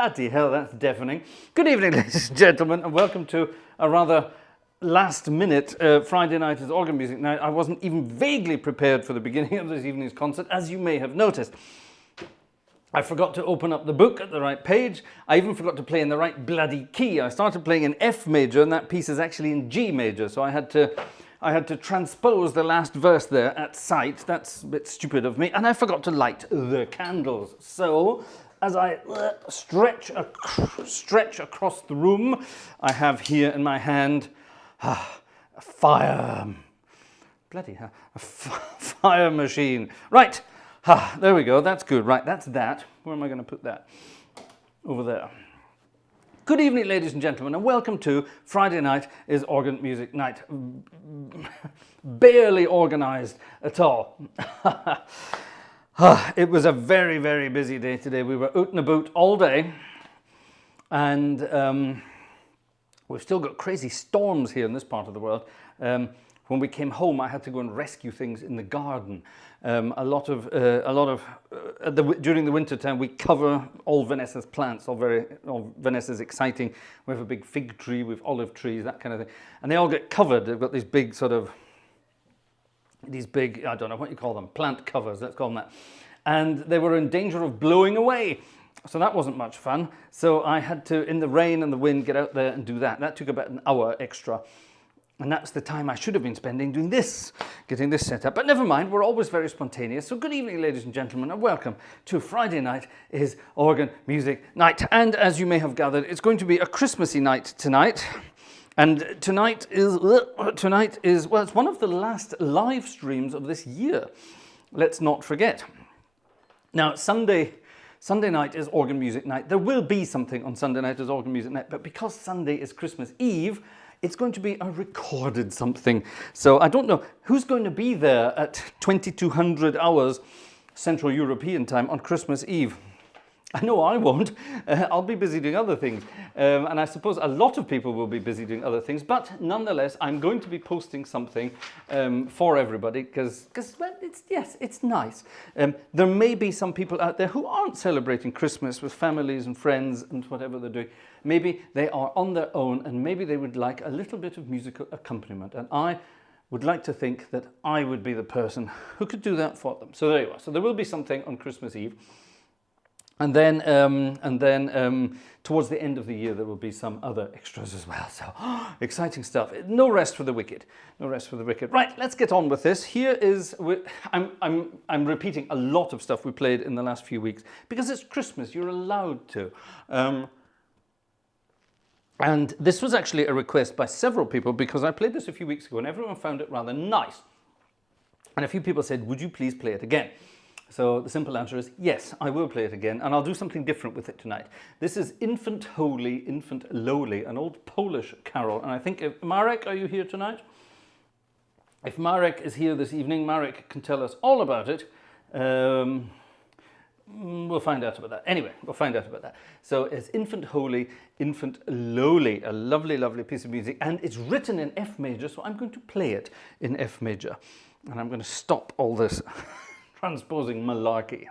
Bloody hell, that's deafening. Good evening, ladies and gentlemen, and welcome to a rather last-minute Friday night is organ music night. I wasn't even vaguely prepared for the beginning of this evening's concert, as you may have noticed. I forgot to open up the book at the right page. I even forgot to play in the right bloody key. I started playing in F major, and that piece is actually in G major, so I had to transpose the last verse there at sight. That's a bit stupid of me. And I forgot to light the candles. So as I stretch across the room, I have here in my hand a fire. Bloody hell, a fire machine. Right, there we go. That's good. Right, that's that. Where am I going to put that? Over there. Good evening, ladies and gentlemen, and welcome to Friday night is organ music night. Barely organized at all. It was a very, very busy day today. We were out and about all day, and we've still got crazy storms here in this part of the world. When we came home, I had to go and rescue things in the garden. During the winter time, we cover all Vanessa's plants, all Vanessa's exciting. We have a big fig tree, we have olive trees, that kind of thing. And they all get covered. They've got these big I don't know what you call them, plant covers, let's call them that. And they were in danger of blowing away. So that wasn't much fun. So I had to, in the rain and the wind, get out there and do that. That took about an hour extra. And that's the time I should have been spending doing this, getting this set up. But never mind, we're always very spontaneous. So good evening, ladies and gentlemen, and welcome to Friday night is organ music night. And as you may have gathered, it's going to be a Christmassy night tonight. And tonight is, well, it's one of the last live streams of this year. Let's not forget. Now, Sunday night is organ music night. There will be something on Sunday night is organ music night, but because Sunday is Christmas Eve, it's going to be a recorded something. So I don't know who's going to be there at 2200 hours Central European time on Christmas Eve. I know I won't. I'll be busy doing other things. And I suppose a lot of people will be busy doing other things. But nonetheless, I'm going to be posting something for everybody because well, it's nice. There may be some people out there who aren't celebrating Christmas with families and friends and whatever they're doing. Maybe they are on their own and maybe they would like a little bit of musical accompaniment. And I would like to think that I would be the person who could do that for them. So there you are. So there will be something on Christmas Eve. And then towards the end of the year, there will be some other extras as well. So exciting stuff. No rest for the wicked. No rest for the wicked. Right, let's get on with this. Here is, I'm repeating a lot of stuff we played in the last few weeks because it's Christmas. You're allowed to. And this was actually a request by several people because I played this a few weeks ago and everyone found it rather nice. And a few people said, would you please play it again? So the simple answer is yes, I will play it again, and I'll do something different with it tonight. This is Infant Holy, Infant Lowly, an old Polish carol. And I think, Marek, are you here tonight? If Marek is here this evening, Marek can tell us all about it. We'll find out about that. Anyway, we'll find out about that. So it's Infant Holy, Infant Lowly, a lovely, lovely piece of music. And it's written in F major, so I'm going to play it in F major. And I'm going to stop all this transposing malarkey.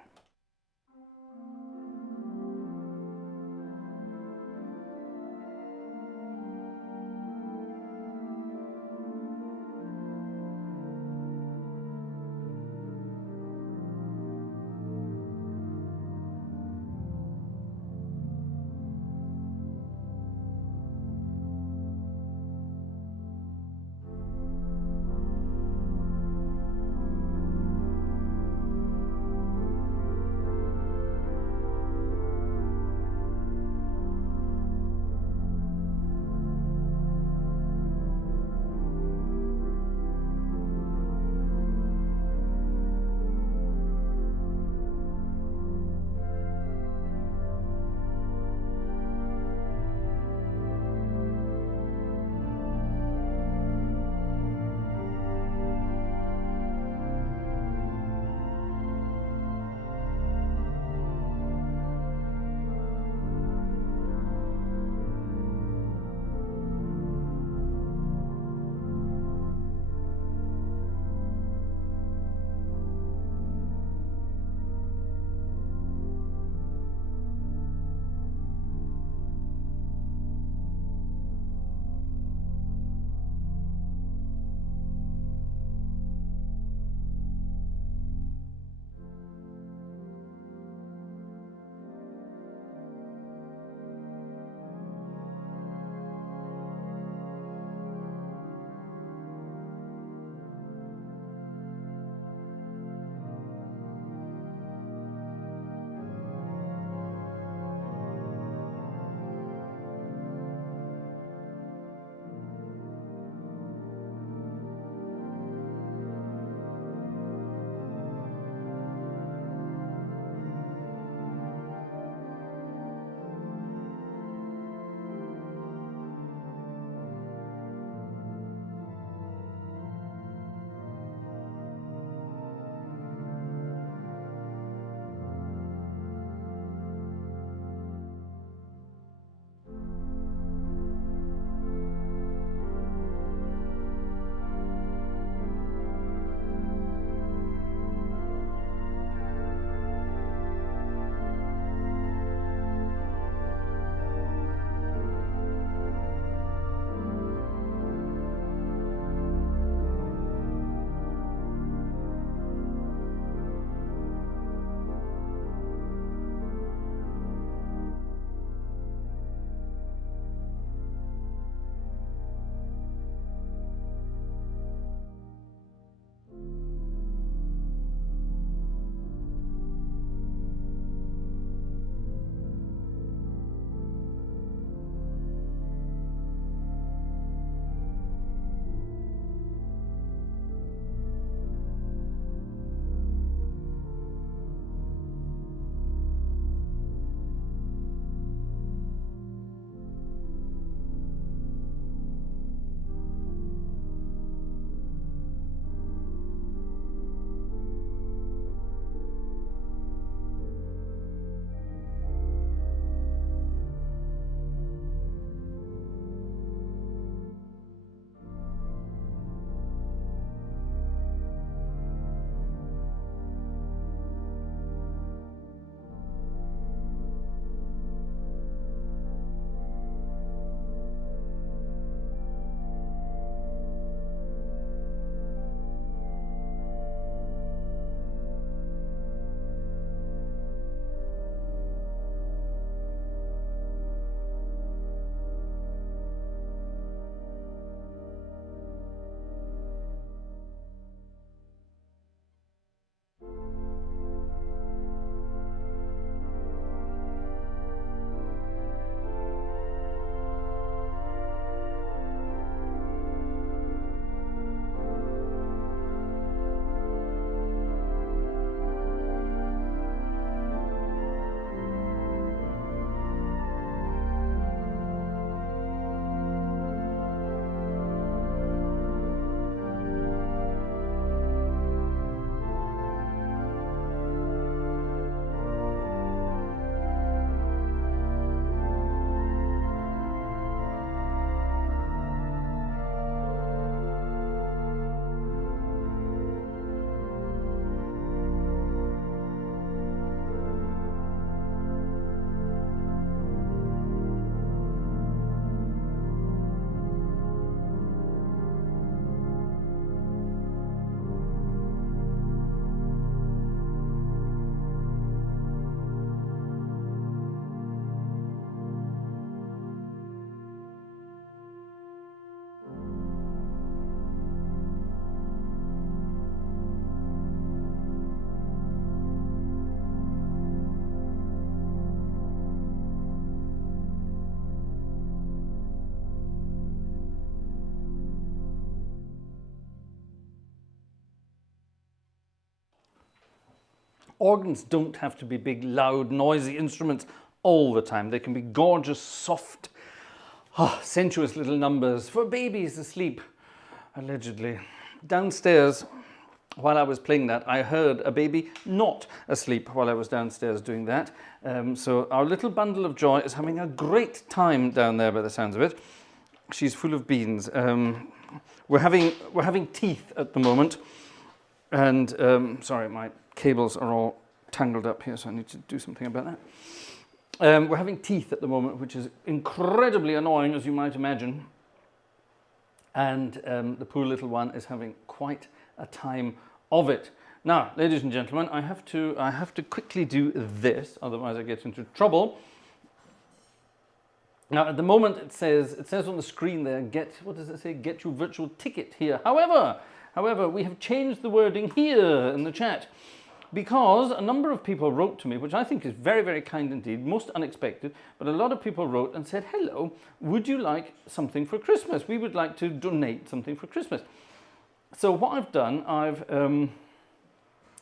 Organs don't have to be big, loud, noisy instruments all the time. They can be gorgeous, soft, sensuous little numbers for babies asleep, allegedly. Downstairs, while I was playing that, I heard a baby not asleep while I was downstairs doing that. So our little bundle of joy is having a great time down there by the sounds of it. She's full of beans. We're having teeth at the moment. And, sorry, my cables are all tangled up here, so I need to do something about that. We're having teeth at the moment, which is incredibly annoying, as you might imagine. And the poor little one is having quite a time of it. Now, ladies and gentlemen, I have to quickly do this, otherwise I get into trouble. Now, at the moment, it says on the screen there, what does it say? Get your virtual ticket here. However, we have changed the wording here in the chat because a number of people wrote to me, which I think is very, very kind indeed, most unexpected, but a lot of people wrote and said, hello, would you like something for Christmas? We would like to donate something for Christmas. So what I've done,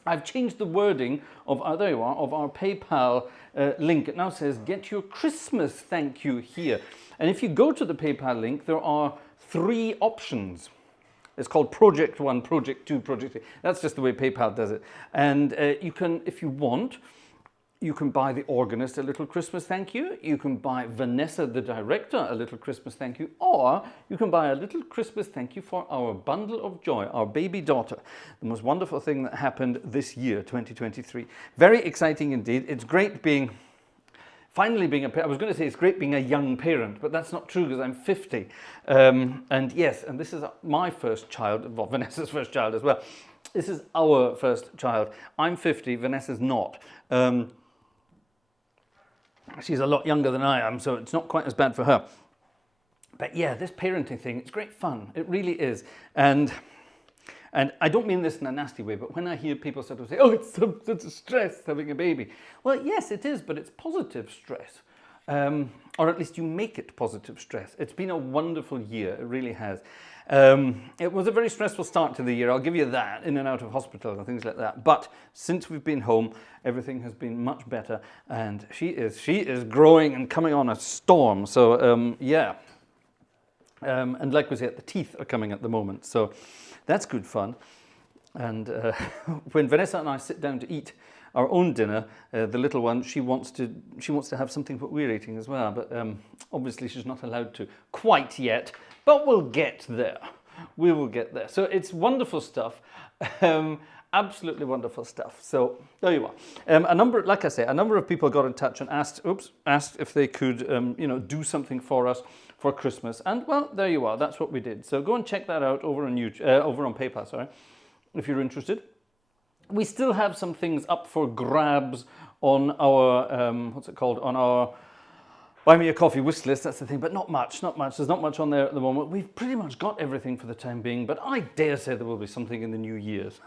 I've changed the wording of, there you are, of our PayPal link. It now says, get your Christmas thank you here. And if you go to the PayPal link, there are 3 options. It's called Project 1, Project 2, Project 3. That's just the way PayPal does it. And you can, if you want, you can buy the organist a little Christmas thank you. You can buy Vanessa, the director, a little Christmas thank you. Or you can buy a little Christmas thank you for our bundle of joy, our baby daughter. The most wonderful thing that happened this year, 2023. Very exciting indeed. It's great finally being a parent. I was going to say it's great being a young parent, but that's not true because I'm 50. And yes, and this is my first child, well, Vanessa's first child as well. This is our first child. I'm 50, Vanessa's not. She's a lot younger than I am, so it's not quite as bad for her. But yeah, this parenting thing, it's great fun. It really is. And I don't mean this in a nasty way, but when I hear people sort of say, oh, it's such a stress having a baby. Well, yes, it is, but it's positive stress. Or at least you make it positive stress. It's been a wonderful year, it really has. It was a very stressful start to the year, I'll give you that, in and out of hospital and things like that. But since we've been home, everything has been much better, and she is growing and coming on a storm. So yeah, and like we said, the teeth are coming at the moment, so that's good fun. And when Vanessa and I sit down to eat our own dinner, the little one, she wants to have something that we're eating as well, but obviously she's not allowed to quite yet, but we'll get there. We will get there. So it's wonderful stuff, absolutely wonderful stuff. So there you are. Like I say, a number of people got in touch and asked if they could, do something for us for Christmas, and well, there you are. That's what we did. So go and check that out over on YouTube, over on PayPal, sorry, if you're interested. We still have some things up for grabs on our, on our Buy Me a Coffee wish list, that's the thing, but not much. There's not much on there at the moment. We've pretty much got everything for the time being, but I dare say there will be something in the new years.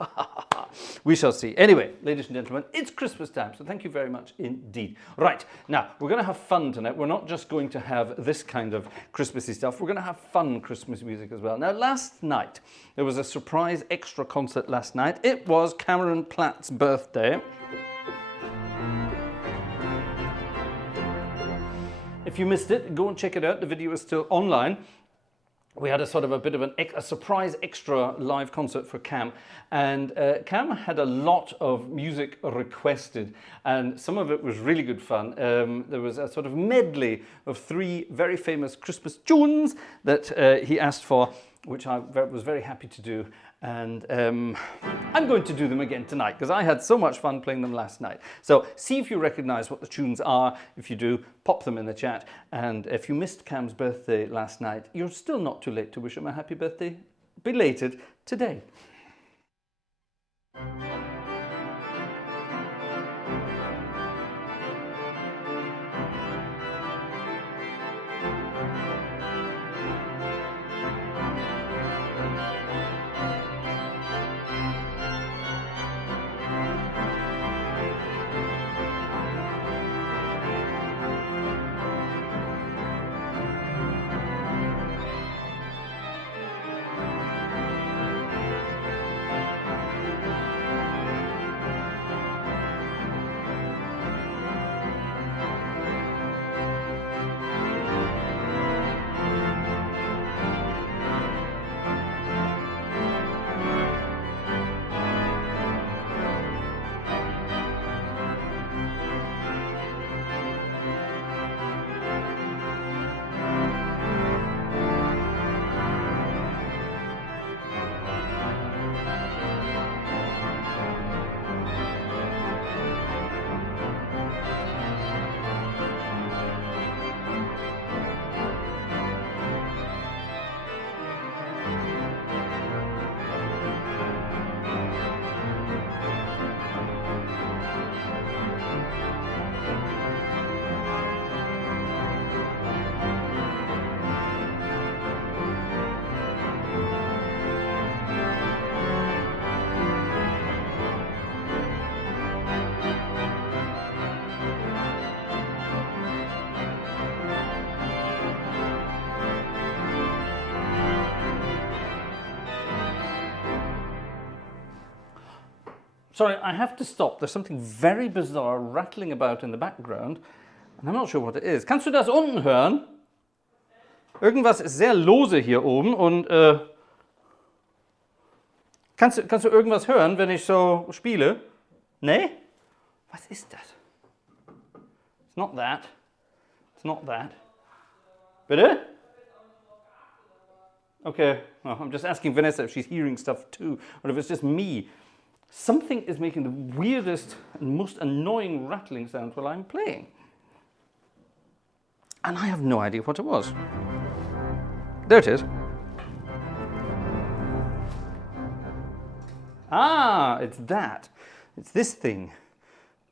We shall see. Anyway, ladies and gentlemen, it's Christmas time, so thank you very much indeed. Right, now, we're going to have fun tonight. We're not just going to have this kind of Christmassy stuff. We're going to have fun Christmas music as well. Now, last night, there was a surprise extra concert last night. It was Cameron Platt's birthday. If you missed it, go and check it out. The video is still online. We had a bit of a surprise extra live concert for Cam, and Cam had a lot of music requested, and some of it was really good fun. There was a sort of medley of 3 very famous Christmas tunes that he asked for, which I was very happy to do, and I'm going to do them again tonight because I had so much fun playing them last night. So see if you recognize what the tunes are. If you do, pop them in the chat, and if you missed Cam's birthday last night, you're still not too late to wish him a happy birthday belated today. Sorry, I have to stop. There's something very bizarre rattling about in the background. And I'm not sure what it is. Kannst du das unten hören? Irgendwas ist sehr lose hier oben und kannst du irgendwas hören, wenn ich so spiele? Nee? Was ist das? It's not that. It's not that. Bitte? Okay, well, I'm just asking Vanessa if she's hearing stuff too, or if it's just me. Something is making the weirdest and most annoying rattling sounds while I'm playing. And I have no idea what it was. There it is. Ah, it's that. It's this thing.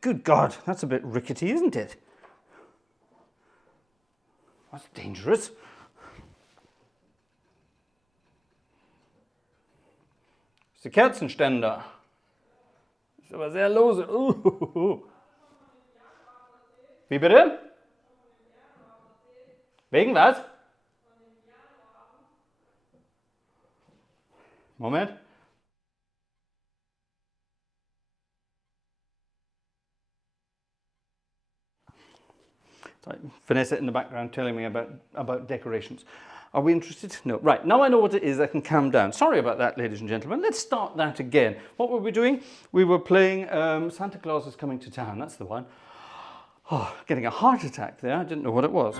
Good God, that's a bit rickety, isn't it? That's dangerous. Das ist der Kerzenständer. Ist aber sehr lose. Wie bitte? Wegen was? Moment. Sorry, Vanessa in the background telling me about decorations. Are we interested? No. Right, now I know what it is, I can calm down. Sorry about that, ladies and gentlemen. Let's start that again. What were we doing? We were playing Santa Claus is Coming to Town. That's the one. Oh, getting a heart attack there. I didn't know what it was.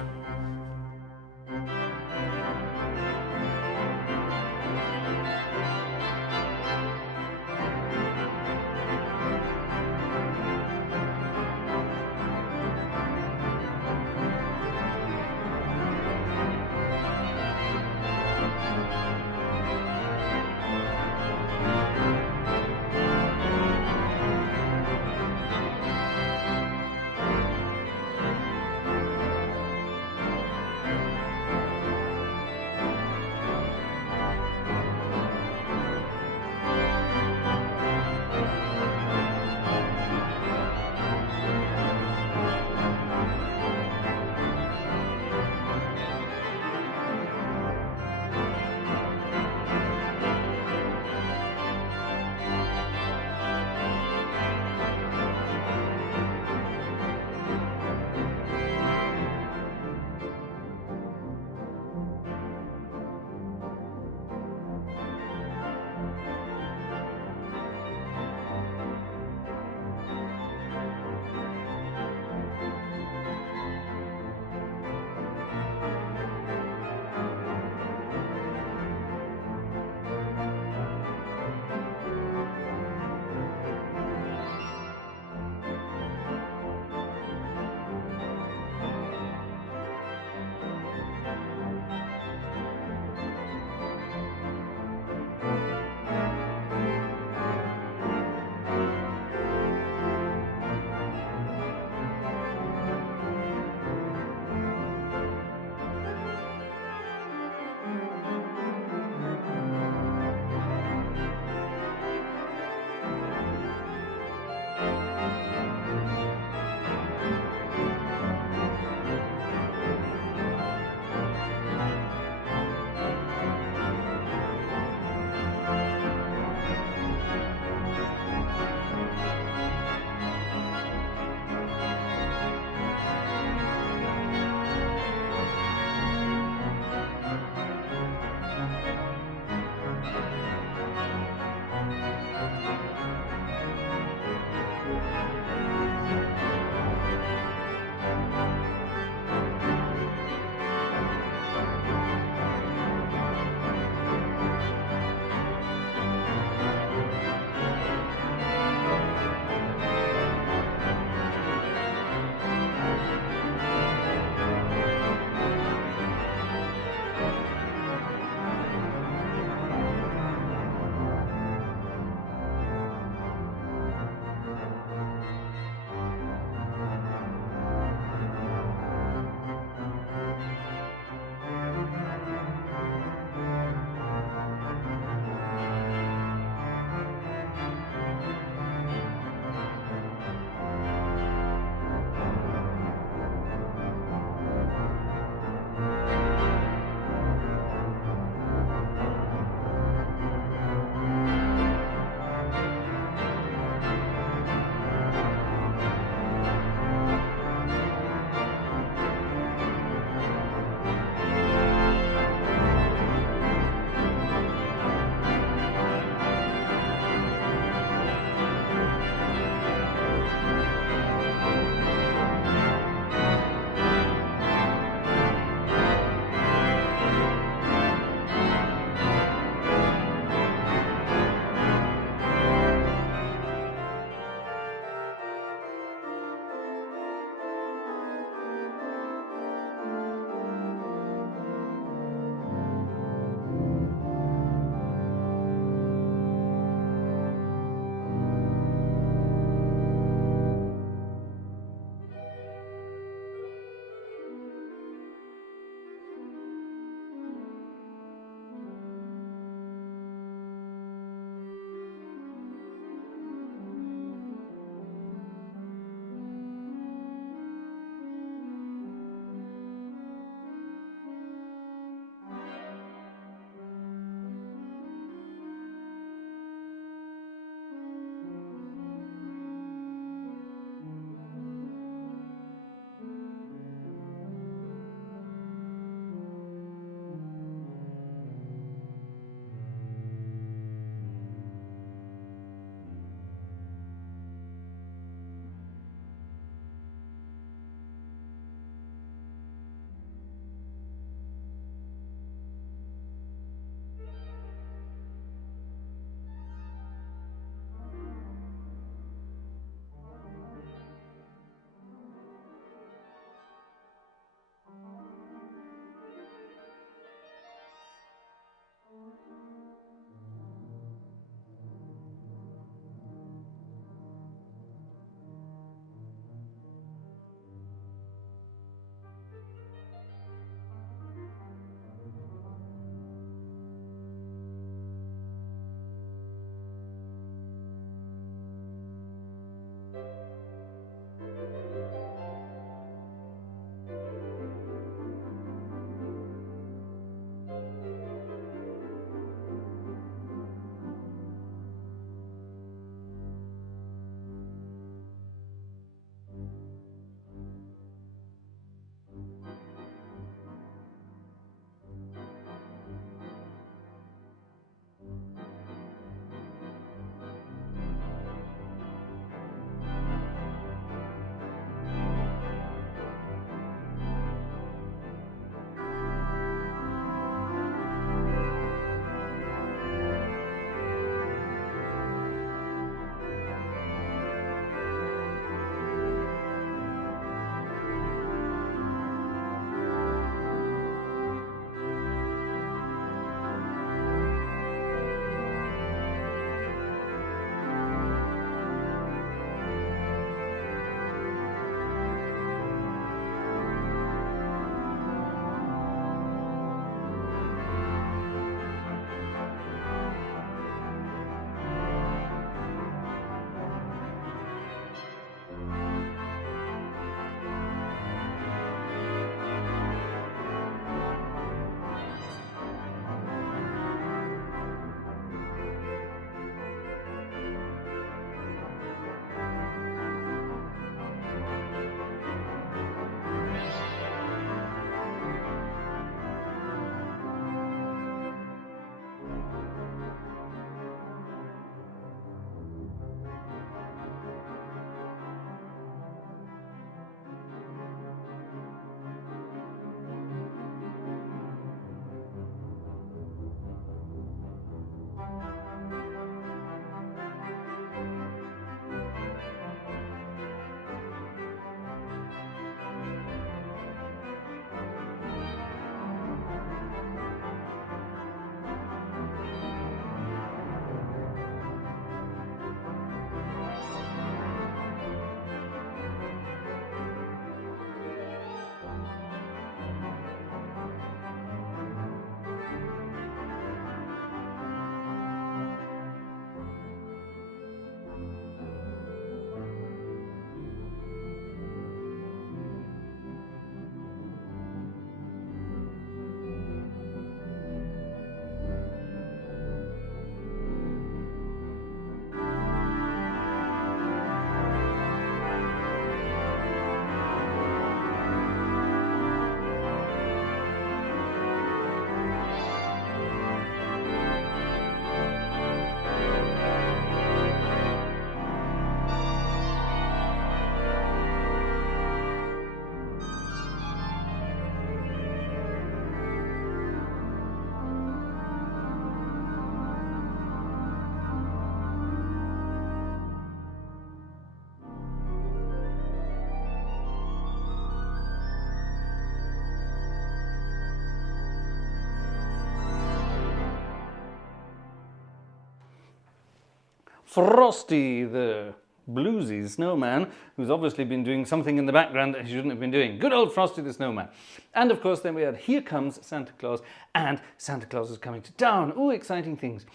Frosty, the bluesy snowman, who's obviously been doing something in the background that he shouldn't have been doing. Good old Frosty the snowman. And of course then we had Here Comes Santa Claus, and Santa Claus is coming to town. Ooh, exciting things.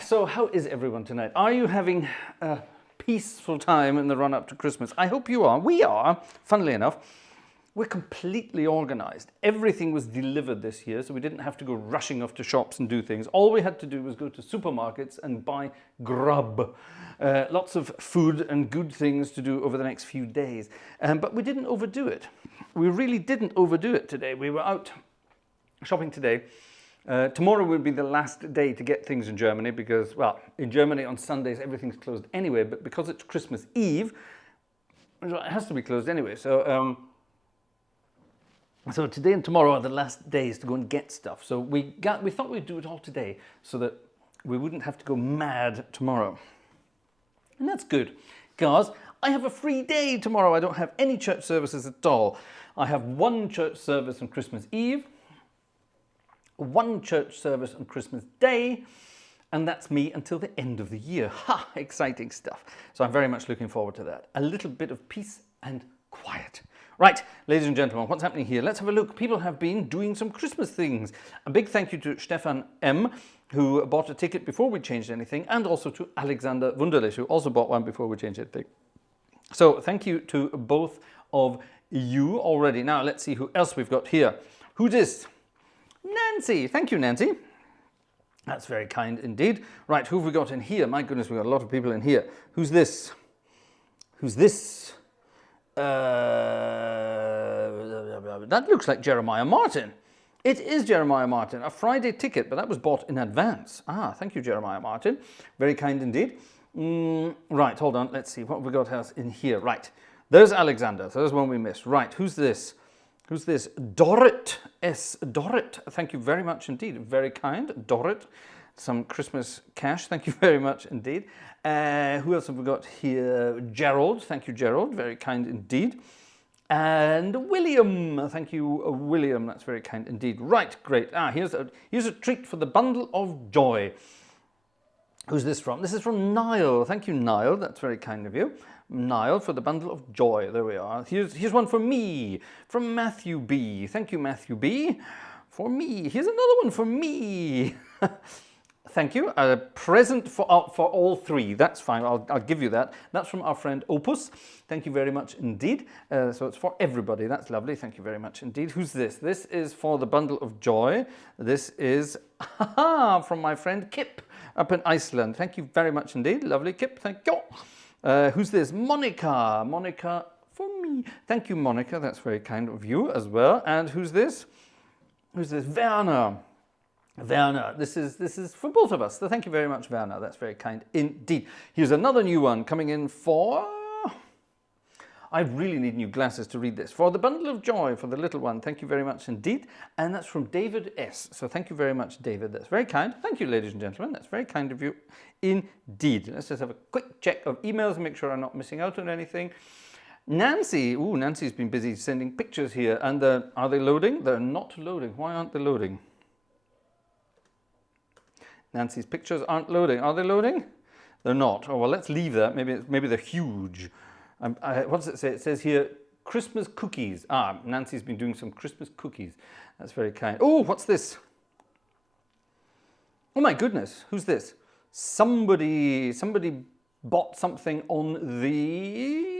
So how is everyone tonight? Are you having a peaceful time in the run-up to Christmas? I hope you are. We are, funnily enough. We're completely organized. Everything was delivered this year, so we didn't have to go rushing off to shops and do things. All we had to do was go to supermarkets and buy grub. Lots of food and good things to do over the next few days. But we didn't overdo it. We really didn't overdo it today. We were out shopping today. Tomorrow will be the last day to get things in Germany because, well, in Germany on Sundays everything's closed anyway, but because it's Christmas Eve, it has to be closed anyway. So today and tomorrow are the last days to go and get stuff. So we thought we'd do it all today so that we wouldn't have to go mad tomorrow. And that's good, because I have a free day tomorrow. I don't have any church services at all. I have one church service on Christmas Eve, one church service on Christmas Day, and that's me until the end of the year. Ha! Exciting stuff. So I'm very much looking forward to that. A little bit of peace and quiet. Right, ladies and gentlemen, what's happening here? Let's have a look. People have been doing some Christmas things. A big thank you to Stefan M, who bought a ticket before we changed anything, and also to Alexander Wunderlich, who also bought one before we changed anything. So thank you to both of you already. Now let's see who else we've got here. Who's this? Nancy. Thank you, Nancy. That's very kind indeed. Right, who have we got in here? My goodness, we've got a lot of people in here. Who's this? Who's this? That looks like Jeremiah Martin. It is Jeremiah Martin, a Friday ticket, but that was bought in advance. Ah, thank you, Jeremiah Martin. Very kind indeed. Right, hold on. Let's see what we got else in here. Right, there's Alexander. So there's one we missed. Right, who's this? Who's this? Dorrit S. Dorrit. Thank you very much indeed. Very kind, Dorrit. Some Christmas cash. Thank you very much indeed. Who else have we got here? Gerald. Thank you, Gerald. Very kind indeed. And William. Thank you, William. That's very kind indeed. Right, great. Here's a treat for the bundle of joy. Who's this from? This is from Niall. Thank you, Niall. That's very kind of you. Niall, for the bundle of joy. There we are. Here's one for me, from Matthew B. Thank you, Matthew B. For me. Here's another one for me. Thank you. A present for all three. That's fine. I'll give you that. That's from our friend Opus. Thank you very much indeed. So it's for everybody. That's lovely. Thank you very much indeed. Who's this? This is for the bundle of joy. This is from my friend Kip up in Iceland. Thank you very much indeed. Lovely, Kip. Thank you. Who's this? Monica. Monica for me. Thank you, Monica. That's very kind of you as well. And who's this? Who's this? Werner. Werner, this is for both of us. So thank you very much, Werner. That's very kind indeed. Here's another new one coming in for... I really need new glasses to read this. For the bundle of joy for the little one. Thank you very much indeed. And that's from David S. So thank you very much, David. That's very kind. Thank you, ladies and gentlemen. That's very kind of you indeed. Let's just have a quick check of emails and make sure I'm not missing out on anything. Nancy. Ooh, Nancy's been busy sending pictures here. And are they loading? They're not loading. Why aren't they loading? Nancy's pictures aren't loading. Are they loading? They're not. Oh, well, let's leave that. Maybe they're huge. What does it say? It says here, Christmas cookies. Nancy's been doing some Christmas cookies. That's very kind. Oh, what's this? Oh, my goodness. Who's this? Somebody bought something on the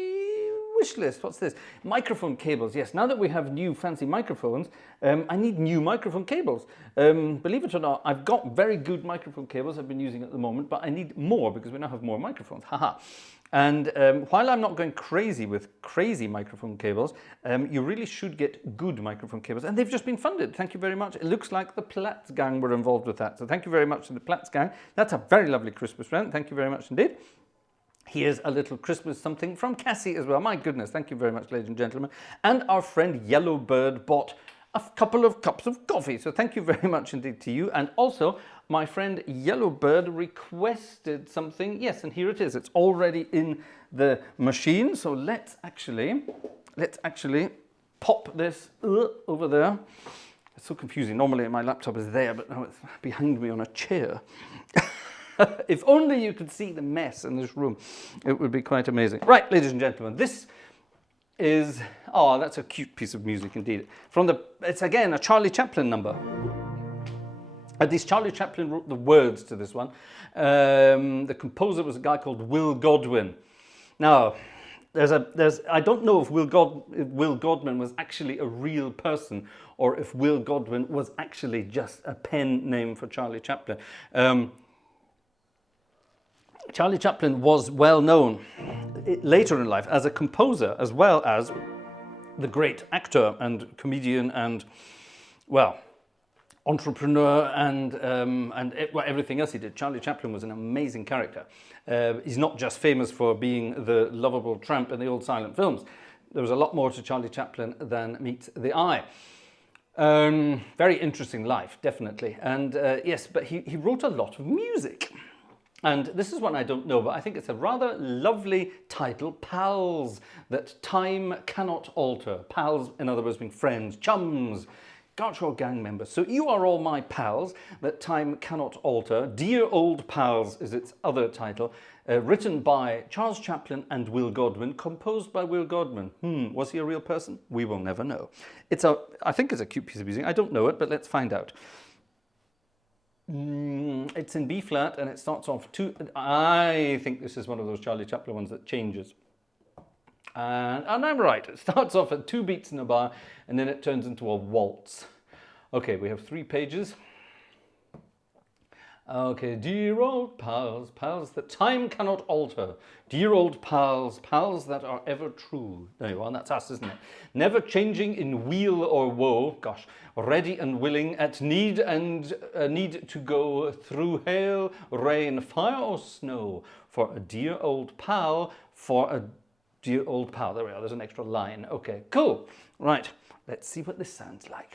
wish list. What's this? Microphone cables. Yes, now that we have new fancy microphones, I need new microphone cables. Believe it or not, I've got very good microphone cables I've been using at the moment, but I need more because we now have more microphones. Haha. And while I'm not going crazy with crazy microphone cables, you really should get good microphone cables. And they've just been funded. Thank you very much. It looks like the Platz gang were involved with that. So thank you very much to the Platz gang. That's a very lovely Christmas present. Thank you very much indeed. Here's a little Christmas something from Cassie as well. My goodness, thank you very much, ladies and gentlemen. And our friend Yellowbird bought a couple of cups of coffee. So thank you very much indeed to you. And also, my friend Yellowbird requested something. Yes, and here it is. It's already in the machine. So let's actually pop this over there. It's so confusing. Normally my laptop is there, but now it's behind me on a chair. If only you could see the mess in this room, it would be quite amazing. Right, ladies and gentlemen, this is, oh, that's a cute piece of music indeed. It's again a Charlie Chaplin number. At least Charlie Chaplin wrote the words to this one. The composer was a guy called Will Godwin. Now, I don't know if Will Godwin was actually a real person or if Will Godwin was actually just a pen name for Charlie Chaplin. Charlie Chaplin was well known later in life as a composer as well as the great actor and comedian and, well, entrepreneur and everything else he did. Charlie Chaplin was an amazing character. He's not just famous for being the lovable tramp in the old silent films. There was a lot more to Charlie Chaplin than meets the eye. Very interesting life, definitely. And yes, but he wrote a lot of music. And this is one I don't know, but I think it's a rather lovely title, Pals That Time Cannot Alter. Pals, in other words, being friends, chums, Gartshore gang members. So you are all my pals that time cannot alter. Dear Old Pals is its other title. Written by Charles Chaplin and Will Godwin, composed by Will Godwin. Was he a real person? We will never know. I think it's a cute piece of music. I don't know it, but let's find out. It's in B flat and it starts off I think this is one of those Charlie Chaplin ones that changes. And I'm right, it starts off at 2 beats in a bar and then it turns into a waltz. Okay, we have 3 pages. Okay, dear old pals, pals that time cannot alter. Dear old pals, pals that are ever true. There you are, that's us, isn't it? Never changing in weal or woe. Gosh, ready and willing at need and need to go through hail, rain, fire or snow. For a dear old pal, for a dear old pal. There we are, there's an extra line. Okay, cool. Right, let's see what this sounds like.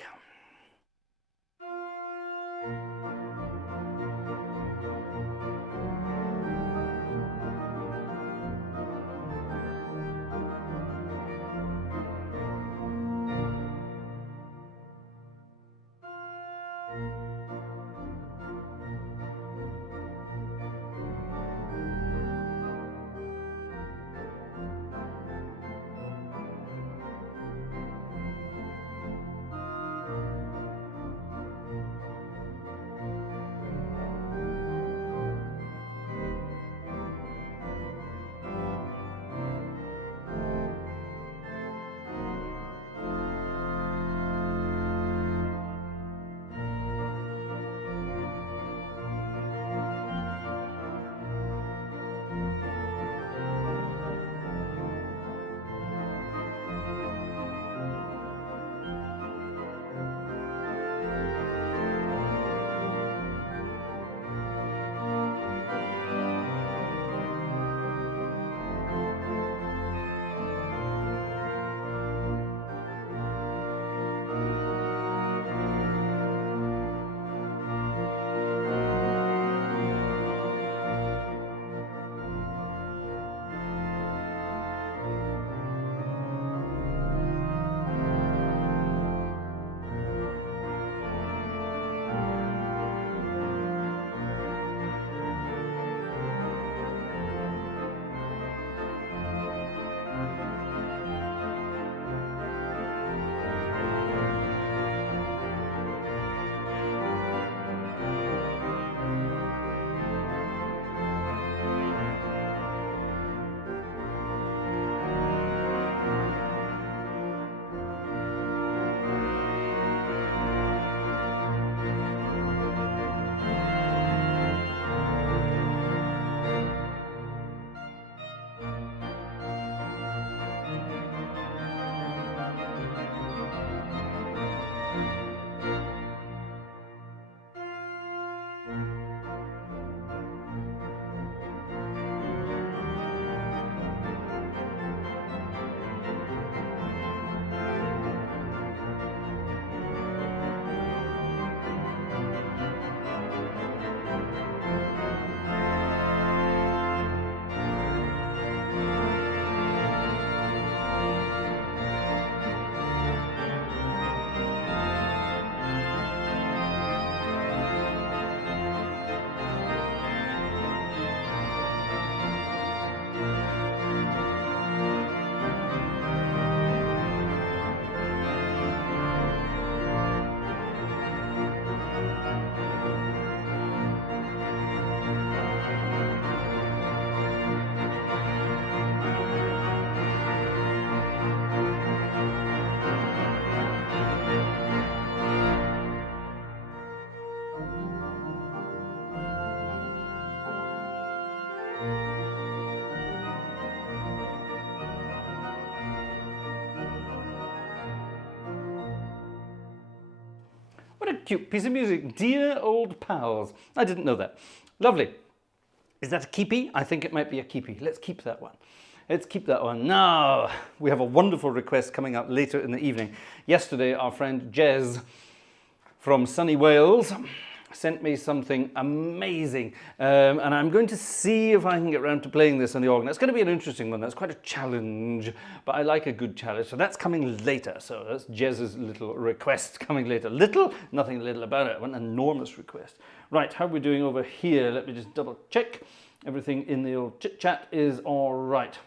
a cute piece of music. Dear old pals. I didn't know that. Lovely. Is that a keepy? I think it might be a keepy. Let's keep that one. Let's keep that one. Now, we have a wonderful request coming up later in the evening. Yesterday, our friend Jez from sunny Wales sent me something amazing, and I'm going to see if I can get around to playing this on the organ. It's going to be an interesting one. That's quite a challenge, but I like a good challenge, so that's coming later. So that's Jez's little request coming later. Little, nothing little about it. An enormous request. Right, how are we doing over here? Let me just double check. Everything in the old chit chat is all right.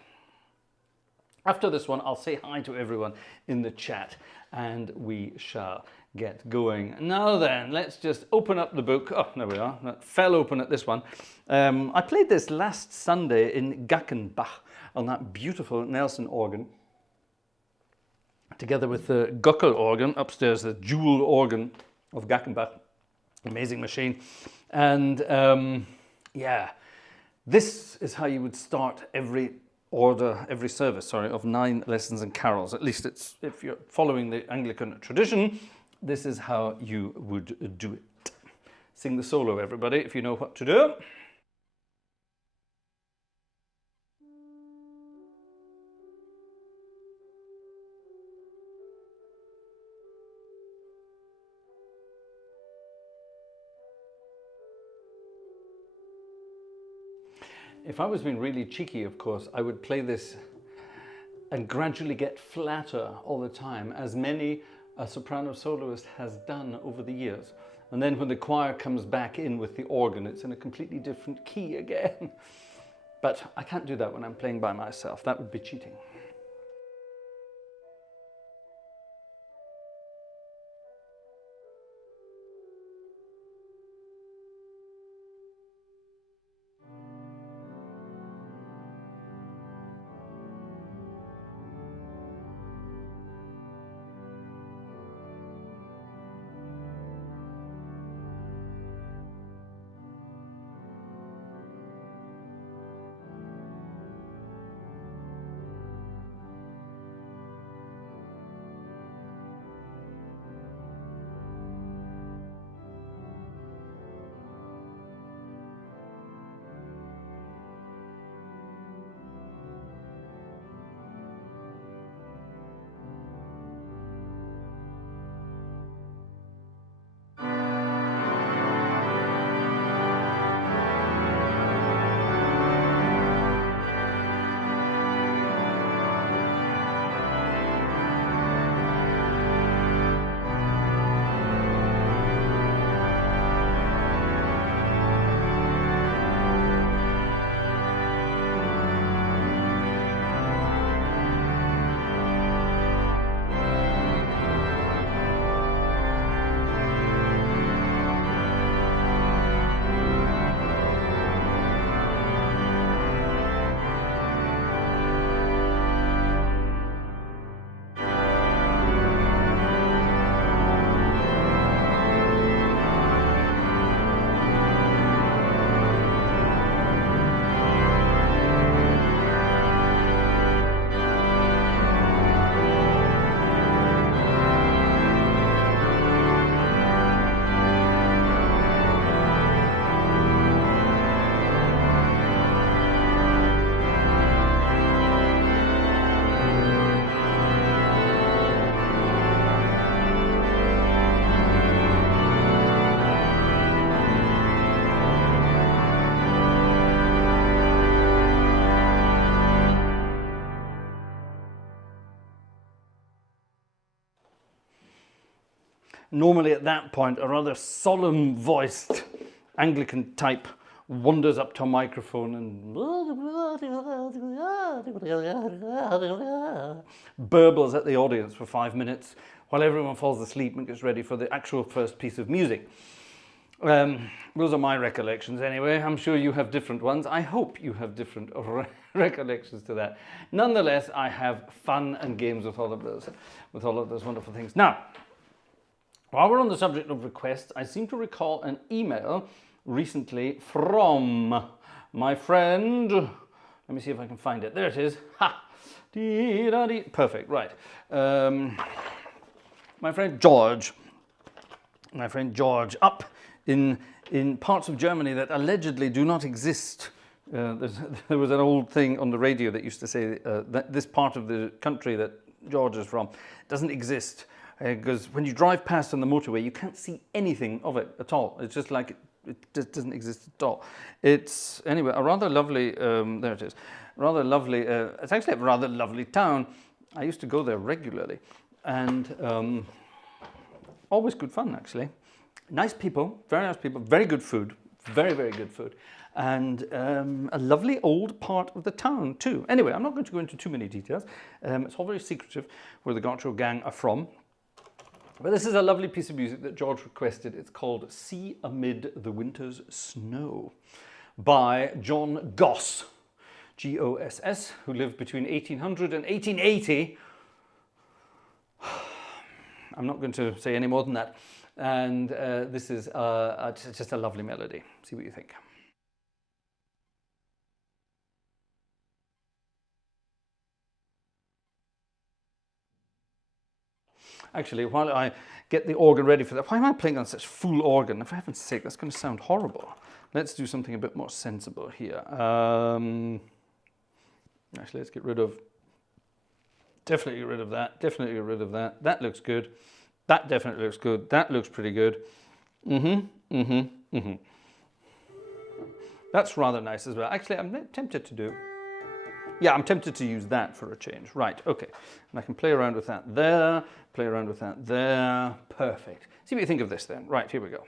After this one, I'll say hi to everyone in the chat, and we shall get going. Now then, let's just open up the book. Oh, there we are. That fell open at this one. I played this last Sunday in Gackenbach on that beautiful Nelson organ, together with the Guckel organ upstairs, the jewel organ of Gackenbach. Amazing machine. And yeah, this is how you would start every service, of 9 lessons and carols. At least it's, if you're following the Anglican tradition, this is how you would do it. Sing the solo, everybody, if you know what to do. If I was being really cheeky, of course, I would play this and gradually get flatter all the time, as many a soprano soloist has done over the years. And then when the choir comes back in with the organ, it's in a completely different key again. But I can't do that when I'm playing by myself. That would be cheating. Normally at that point, a rather solemn-voiced Anglican type wanders up to a microphone and burbles at the audience for 5 minutes while everyone falls asleep and gets ready for the actual first piece of music. Those are my recollections anyway. I'm sure you have different ones. I hope you have different recollections to that. Nonetheless, I have fun and games with all of those wonderful things. Now, while we're on the subject of requests, I seem to recall an email recently from my friend. Let me see if I can find it. There it is. Ha! Perfect, right. My friend George. my friend George, up in parts of Germany that allegedly do not exist. There was an old thing on the radio that used to say that this part of the country that George is from doesn't exist, because when you drive past on the motorway, you can't see anything of it at all. It's just like it just doesn't exist at all. It's, anyway, a rather lovely, there it is, rather lovely, it's actually a rather lovely town. I used to go there regularly, and always good fun, actually. Nice people, very good food, very, very good food. And a lovely old part of the town too. Anyway, I'm not going to go into too many details. It's all very secretive where the Gartshore gang are from. But this is a lovely piece of music that George requested. It's called Sea Amid the Winter's Snow by John Goss, G-O-S-S, who lived between 1800 and 1880. I'm not going to say any more than that. And this is just a lovely melody. See what you think. Actually, while I get the organ ready for that, why am I playing on such full organ? For heaven's sake, that's going to sound horrible. Let's do something a bit more sensible here. Actually, let's get rid of, definitely get rid of that, definitely get rid of that. That looks good. That definitely looks good. That looks pretty good. That's rather nice as well. Actually, I'm tempted to do, yeah, I'm tempted to use that for a change. Right, okay. And I can play around with that there, play around with that there. Perfect. See what you think of this then. Right, here we go.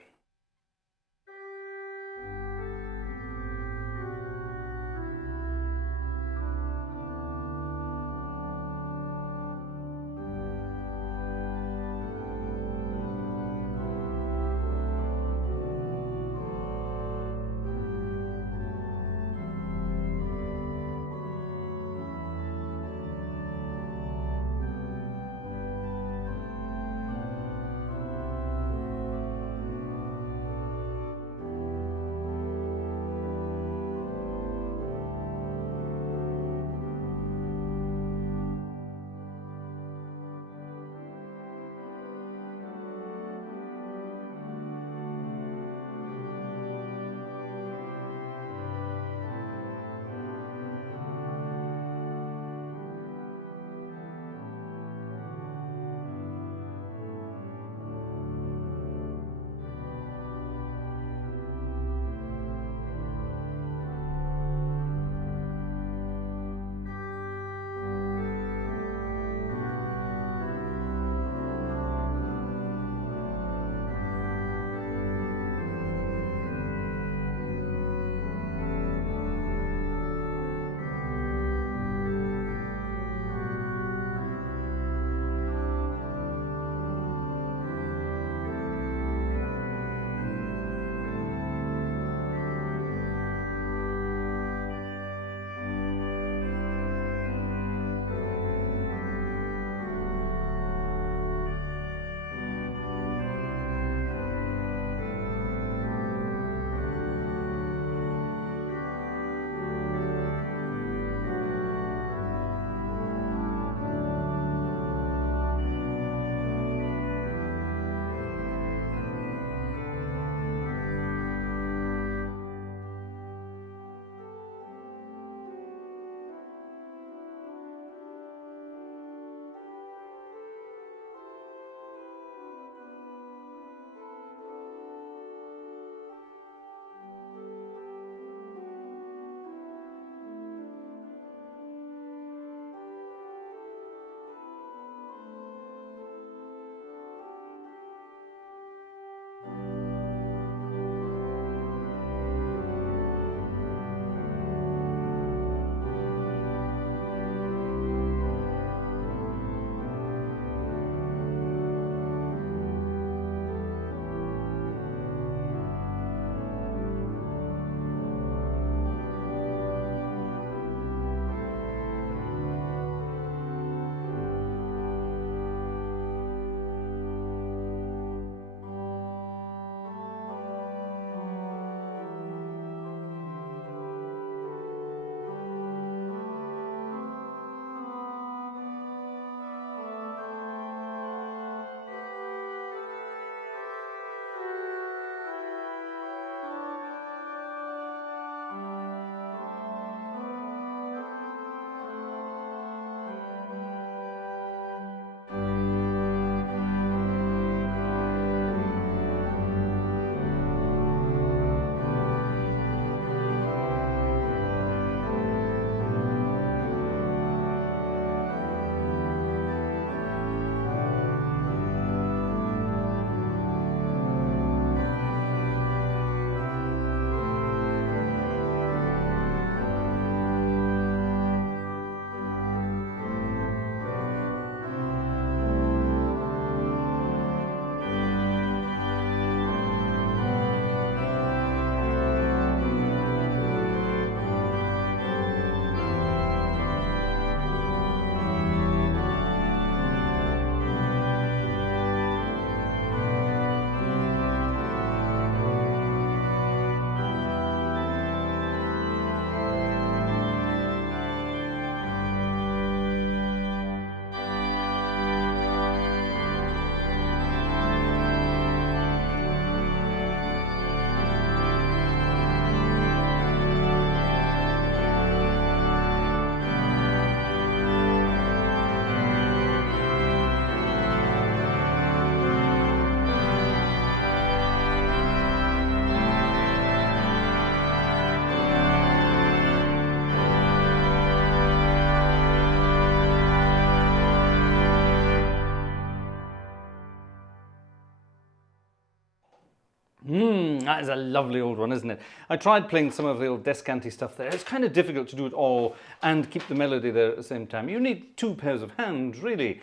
That is a lovely old one, isn't it? I tried playing some of the old descanty stuff there. It's kind of difficult to do it all and keep the melody there at the same time. You need 2 pairs of hands, really.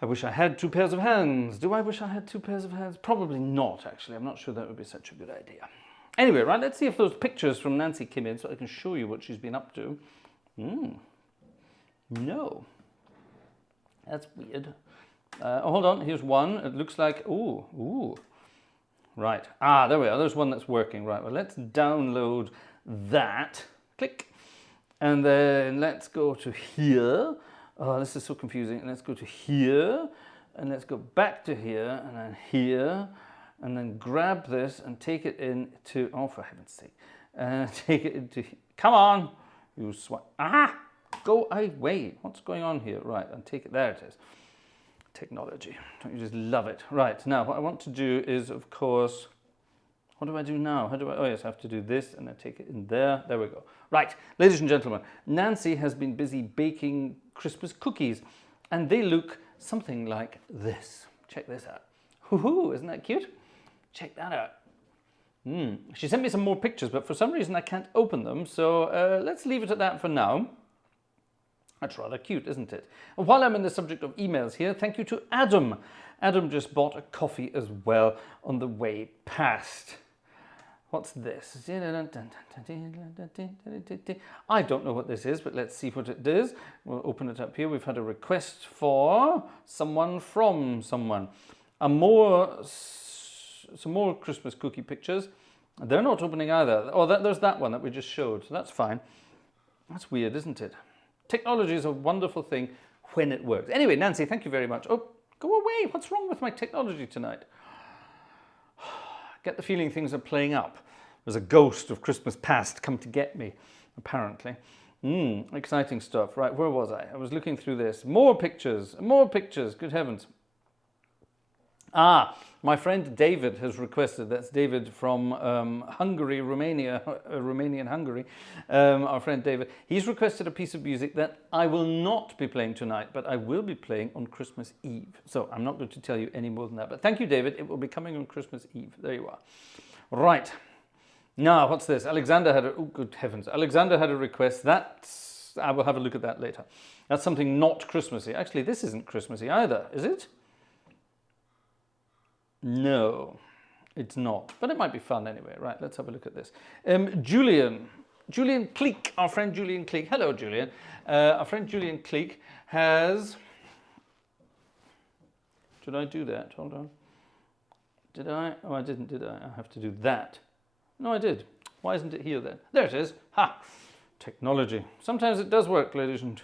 I wish I had 2 pairs of hands. Do I wish I had 2 pairs of hands? Probably not, actually. I'm not sure that would be such a good idea. Anyway, right, let's see if those pictures from Nancy came in so I can show you what she's been up to. No. That's weird. Hold on, here's one. It looks like, ooh. Right, there we are. There's one that's working. Right, well, let's download that. Click. And then let's go to here. Oh, this is so confusing. And let's go to here. And let's go back to here. And then here. And then grab this and take it into, oh, for heaven's sake. Take it into, come on. You swipe. Go away. What's going on here? Right, and take it. There it is. Technology. Don't you just love it? Right, now what I want to do is, of course, what do I do now? How do I, oh yes, I have to do this and then take it in there. There we go. Right, ladies and gentlemen, Nancy has been busy baking Christmas cookies and they look something like this. Check this out. Hoo-hoo, isn't that cute? Check that out. She sent me some more pictures, but for some reason I can't open them, so let's leave it at that for now. That's rather cute, isn't it? And while I'm in the subject of emails here, thank you to Adam. Adam just bought a coffee as well on the way past. What's this? I don't know what this is, but let's see what it is. We'll open it up here. We've had a request for someone from someone. Some more Christmas cookie pictures. They're not opening either. Oh, there's that one that we just showed, so that's fine. That's weird, isn't it? Technology is a wonderful thing when it works. Anyway, Nancy, thank you very much. Oh, go away. What's wrong with my technology tonight? Get the feeling things are playing up. There's a ghost of Christmas past come to get me, apparently. Exciting stuff. Right, where was I? I was looking through this. More pictures. Good heavens. My friend David has requested, that's David from Hungary, Romania, Romanian Hungary, our friend David. He's requested a piece of music that I will not be playing tonight, but I will be playing on Christmas Eve. So I'm not going to tell you any more than that, but thank you, David. It will be coming on Christmas Eve. There you are. Right. Now, what's this? Alexander had oh, good heavens. Alexander had a request. I will have a look at that later. That's something not Christmassy. Actually, this isn't Christmassy either, is it? No, it's not, but it might be fun anyway. Right, let's have a look at this. Julian Cleek, our friend Julian Cleek. Hello, Julian. Our friend Julian Cleek has... Did I do that? Hold on. Did I? Oh, I didn't, did I? I have to do that. No, I did. Why isn't it here then? There it is. Ha! Technology. Sometimes it does work, ladies and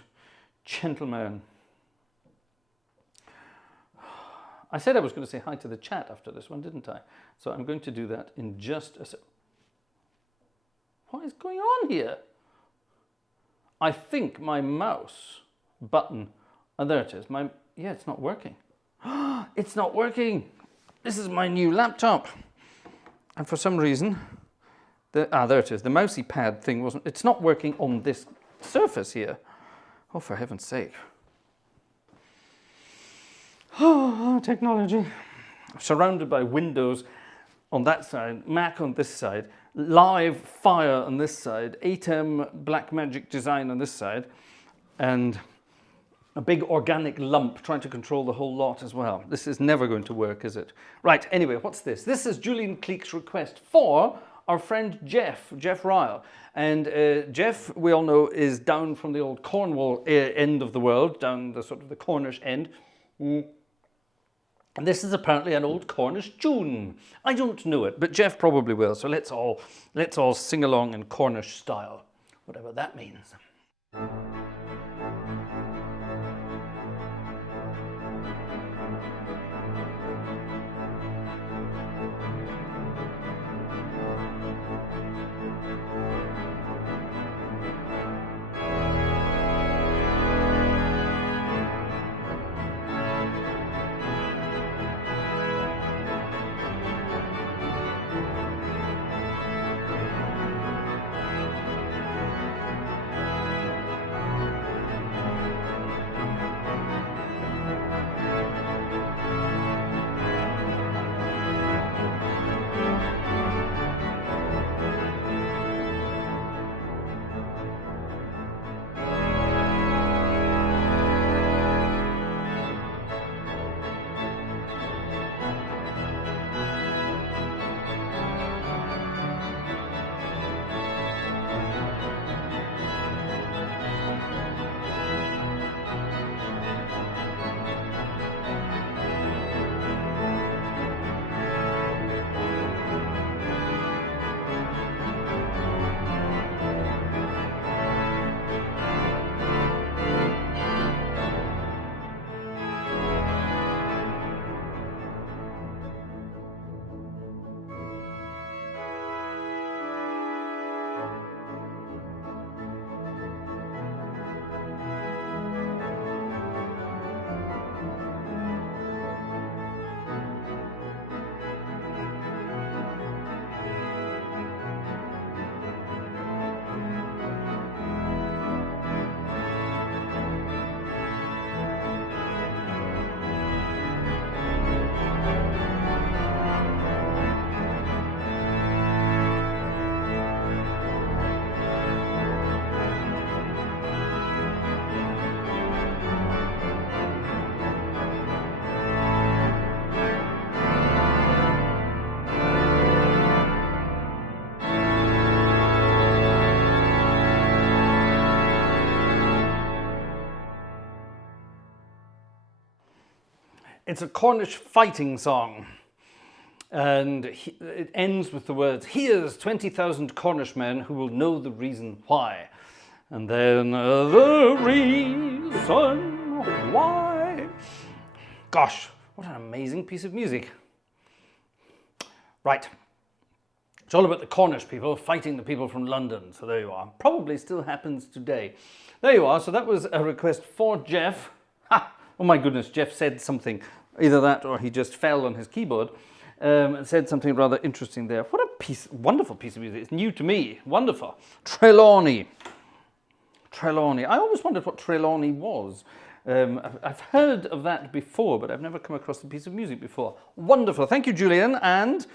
gentlemen. I said I was going to say hi to the chat after this one, didn't I? So I'm going to do that in just a sec. What is going on here? I think my mouse button, oh, there it is. Yeah, it's not working. It's not working. This is my new laptop. And for some reason, there it is. The mousey pad thing it's not working on this surface here. Oh, for heaven's sake. Oh, technology. Surrounded by Windows on that side, Mac on this side, Live Fire on this side, 8M Blackmagic Design on this side, and a big organic lump trying to control the whole lot as well. This is never going to work, is it? Right, anyway, what's this? This is Julian Cleek's request for our friend Jeff Ryle. And Jeff, we all know, is down from the old Cornwall end of the world, down the sort of the Cornish end. And this is apparently an old Cornish tune. I don't know it, but Jeff probably will. So let's all sing along in Cornish style, whatever that means. It's a Cornish fighting song. And it ends with the words, "Here's 20,000 Cornish men who will know the reason why." And then, the reason why. Gosh, what an amazing piece of music. Right. It's all about the Cornish people fighting the people from London. So there you are. Probably still happens today. There you are. So that was a request for Jeff. Ha! Oh my goodness, Jeff said something. Either that or he just fell on his keyboard. And said something rather interesting there. What a wonderful piece of music. It's new to me. Wonderful. Trelawney. Trelawney. I always wondered what Trelawney was. I've heard of that before, but I've never come across a piece of music before. Wonderful. Thank you, Julian. And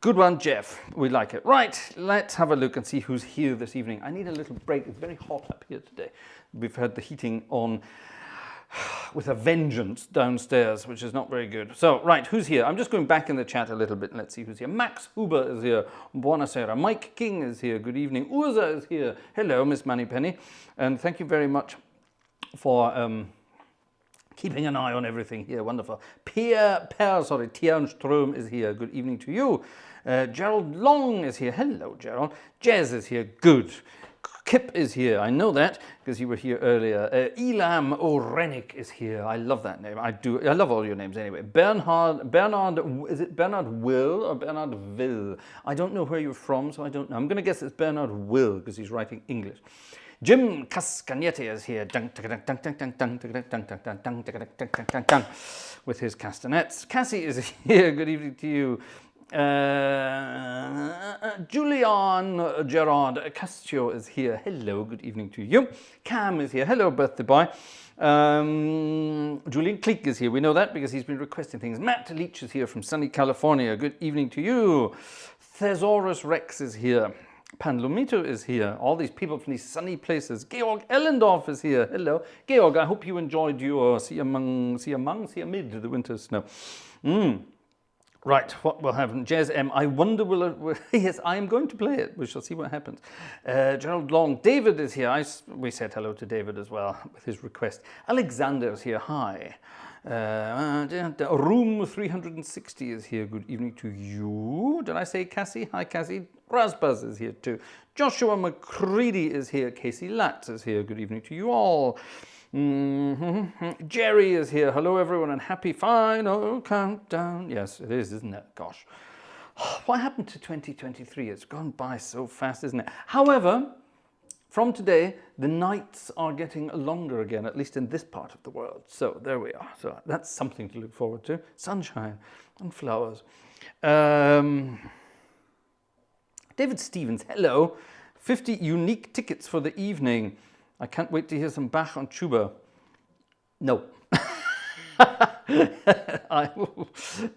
good one, Jeff. We like it. Right, let's have a look and see who's here this evening. I need a little break. It's very hot up here today. We've had the heating on with a vengeance downstairs, which is not very good. So, right, who's here? I'm just going back in the chat a little bit and let's see who's here. Max Huber is here. Buonasera. Mike King is here. Good evening. Urza is here. Hello, Miss Moneypenny. And thank you very much for keeping an eye on everything here. Wonderful. Tiernström is here. Good evening to you. Gerald Long is here. Hello, Gerald. Jez is here. Good. Kip is here. I know that because you were here earlier. Elam O'Rennick is here. I love that name. I love all your names anyway. Bernard, is it Bernard Will or Bernard Will? I don't know where you're from, so I don't know. I'm going to guess it's Bernard Will because he's writing English. Jim Cascagnette is here. With his castanets. Cassie is here. Good evening to you. Julian Gerard Castio is here. Hello, good evening to you. Cam is here. Hello, birthday boy. Julian Cleek is here. We know that because he's been requesting things. Matt Leach is here from sunny California. Good evening to you. Thesaurus Rex is here. Panlomito is here. All these people from these sunny places. Georg Ellendorf is here. Hello. Georg, I hope you enjoyed your see amid the winter snow. Right, what will happen? Jez M, I wonder yes, I am going to play it. We shall see what happens. Gerald Long, David is here. We said hello to David as well with his request. Alexander is here. Hi. Room 360 is here. Good evening to you. Did I say Cassie? Hi, Cassie. Rasbuzz is here too. Joshua McCready is here. Casey Latz is here. Good evening to you all. Jerry is here. Hello, everyone, and happy final countdown. Yes, it is, isn't it? Gosh. What happened to 2023? It's gone by so fast, isn't it? However, from today, the nights are getting longer again, at least in this part of the world. So there we are. So that's something to look forward to. Sunshine and flowers. David Stevens, hello. 50 unique tickets for the evening. I can't wait to hear some Bach on tuba. No.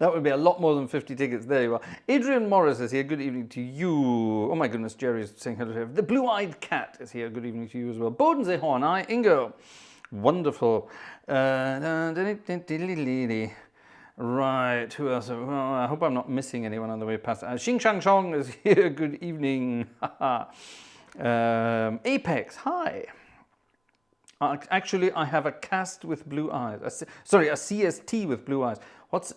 That would be a lot more than 50 tickets. There you are. Adrian Morris is here. Good evening to you. Oh my goodness, Jerry is saying hello to him. The Blue-Eyed Cat is here. Good evening to you as well. Bodensee-Horn. Hi, Ingo. Wonderful. Right, who else? Well, I hope I'm not missing anyone on the way past. Xing Shang Chong is here. Good evening. Apex, hi. Actually, I have a cast with blue eyes. Sorry, a CST with blue eyes. What's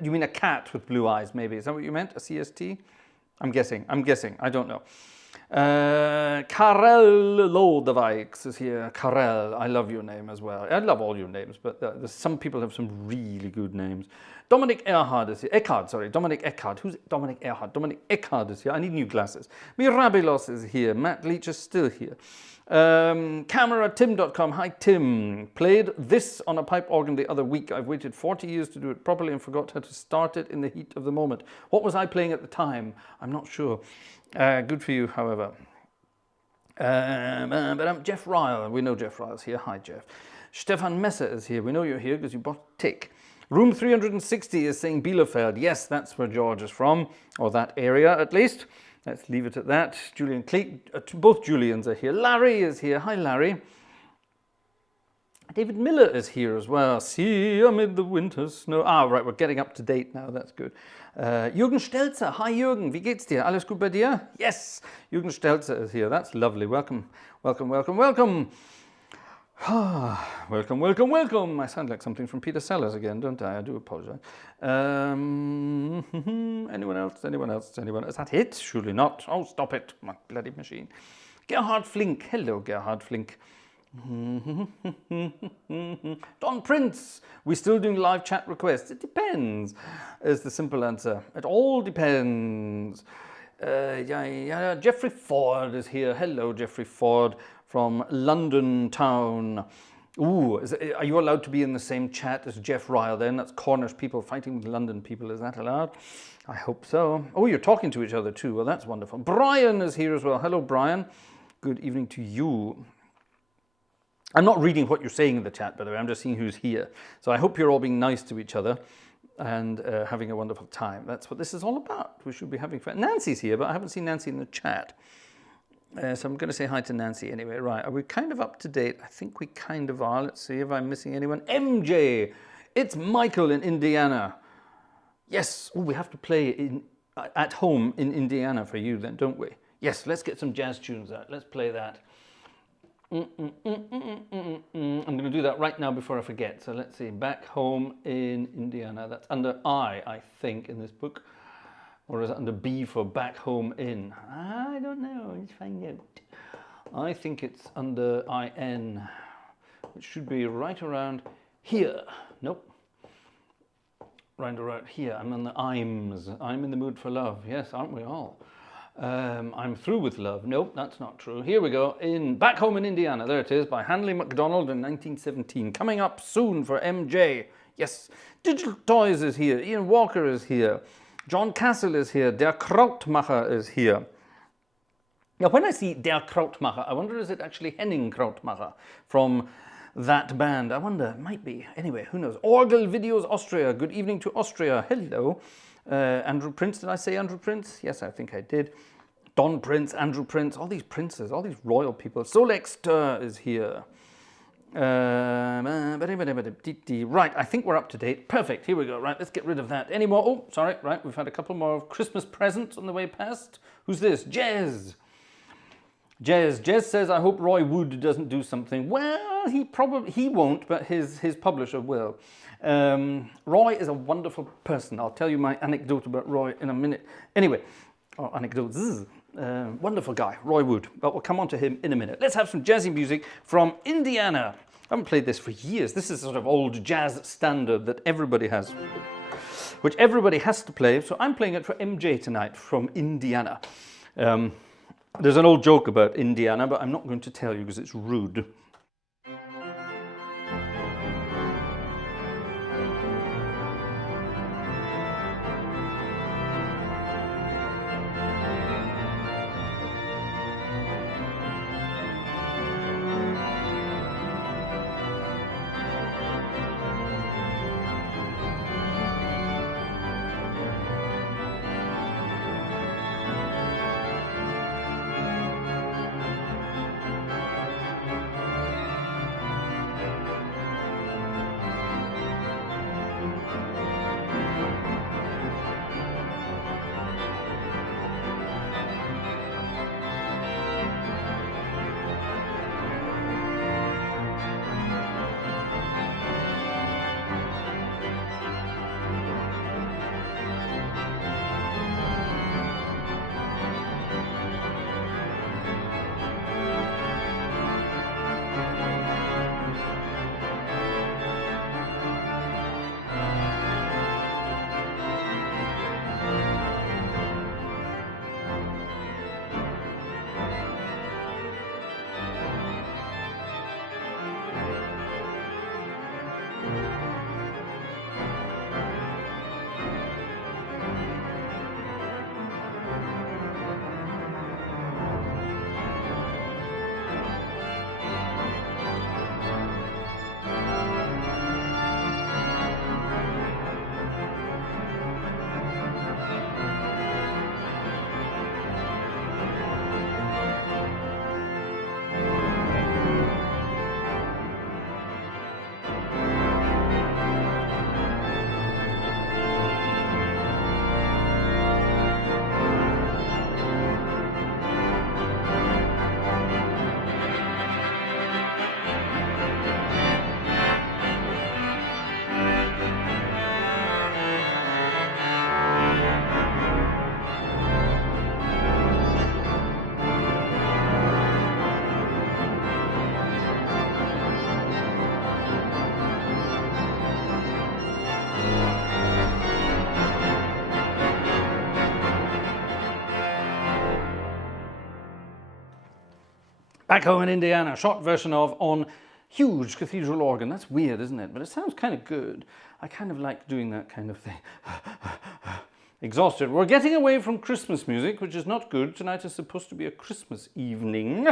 you mean a cat with blue eyes, maybe? Is that what you meant? A CST? I'm guessing. I don't know. Karel Lodewijk is here. Karel, I love your name as well. I love all your names, but some people have some really good names. Dominic Erhard is here. Dominic Eckhard. Who's Dominic Erhard? Dominic Eckhard is here. I need new glasses. Mirabilos is here. Matt Leach is still here. CameraTim.com. Hi, Tim. Played this on a pipe organ the other week. I've waited 40 years to do it properly and forgot how to start it in the heat of the moment. What was I playing at the time? I'm not sure. Good for you, however. Jeff Ryle. We know Jeff Ryle's here. Hi, Jeff. Stefan Messer is here. We know you're here because you bought Tick. Room 360 is saying Bielefeld. Yes, that's where George is from, or that area at least. Let's leave it at that. Julian Cleek, both Julians are here. Larry is here. Hi, Larry. David Miller is here as well. See amid the winter snow. Ah, right, we're getting up to date now. That's good. Jürgen Stelzer. Hi, Jürgen. Wie geht's dir? Alles gut bei dir? Yes. Jürgen Stelzer is here. That's lovely. Welcome, welcome, welcome, welcome. Welcome, welcome, welcome. I sound like something from Peter Sellers again, don't I? I do apologize. Anyone else? Anyone else? Anyone? Is that it? Surely not. Oh, stop it, my bloody machine. Gerhard Flink. Hello, Gerhard Flink. Don Prince. We still doing live chat requests? It depends, is the simple answer. It all depends. Jeffrey Ford is here. Hello, Jeffrey Ford from London town. Ooh, are you allowed to be in the same chat as Jeff Ryle then? That's Cornish people fighting with London people. Is that allowed? I hope so. Oh, you're talking to each other too. Well, that's wonderful. Brian is here as well. Hello, Brian. Good evening to you. I'm not reading what you're saying in the chat, by the way. I'm just seeing who's here. So I hope you're all being nice to each other and having a wonderful time. That's what this is all about. We should be having fun. Nancy's here, but I haven't seen Nancy in the chat. So I'm going to say hi to Nancy anyway. Right, are we kind of up to date? I think we kind of are. Let's see if I'm missing anyone. MJ! It's Michael in Indiana. Yes, oh, we have to play at home in Indiana for you then, don't we? Yes, let's get some jazz tunes out. Let's play that. I'm going to do that right now before I forget. So let's see, back home in Indiana. That's under I think, in this book. Or is it under B for back home in? I don't know, let's find out. I think it's under IN, which should be right around here. Nope. Right around here. I'm on the IMS. I'm in the mood for love. Yes, aren't we all? I'm through with love. Nope, that's not true. Here we go. In Back Home in Indiana. There it is, by Hanley MacDonald in 1917. Coming up soon for MJ. Yes. Digital Toys is here. Ian Walker is here. John Castle is here. Der Krautmacher is here. Now, when I see Der Krautmacher, I wonder, is it actually Henning Krautmacher from that band? I wonder, it might be. Anyway, who knows? Orgel Videos Austria. Good evening to Austria. Hello. Andrew Prince, did I say Andrew Prince? Yes, I think I did. Don Prince, Andrew Prince, all these princes, all these royal people. Solexter is here. Right, I think we're up to date. Perfect, here we go. Right, let's get rid of that. Any more? Oh, sorry, right, we've had a couple more Christmas presents on the way past. Who's this? Jez. Jez says, I hope Roy Wood doesn't do something. Well, he won't, but his publisher will. Roy is a wonderful person. I'll tell you my anecdote about Roy in a minute. Anyway, anecdotes. Wonderful guy, Roy Wood. But we'll come on to him in a minute. Let's have some jazzy music from Indiana. I haven't played this for years. This is sort of old jazz standard that everybody has, which everybody has to play. So I'm playing it for MJ tonight from Indiana. There's an old joke about Indiana, but I'm not going to tell you because it's rude. Back home in Indiana, short version of On Huge Cathedral Organ. That's weird, isn't it? But it sounds kind of good. I kind of like doing that kind of thing. Exhausted. We're getting away from Christmas music, which is not good. Tonight is supposed to be a Christmas evening.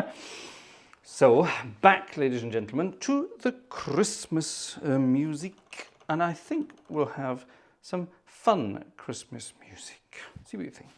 So, back, ladies and gentlemen, to the Christmas music. And I think we'll have some fun Christmas music. See what you think.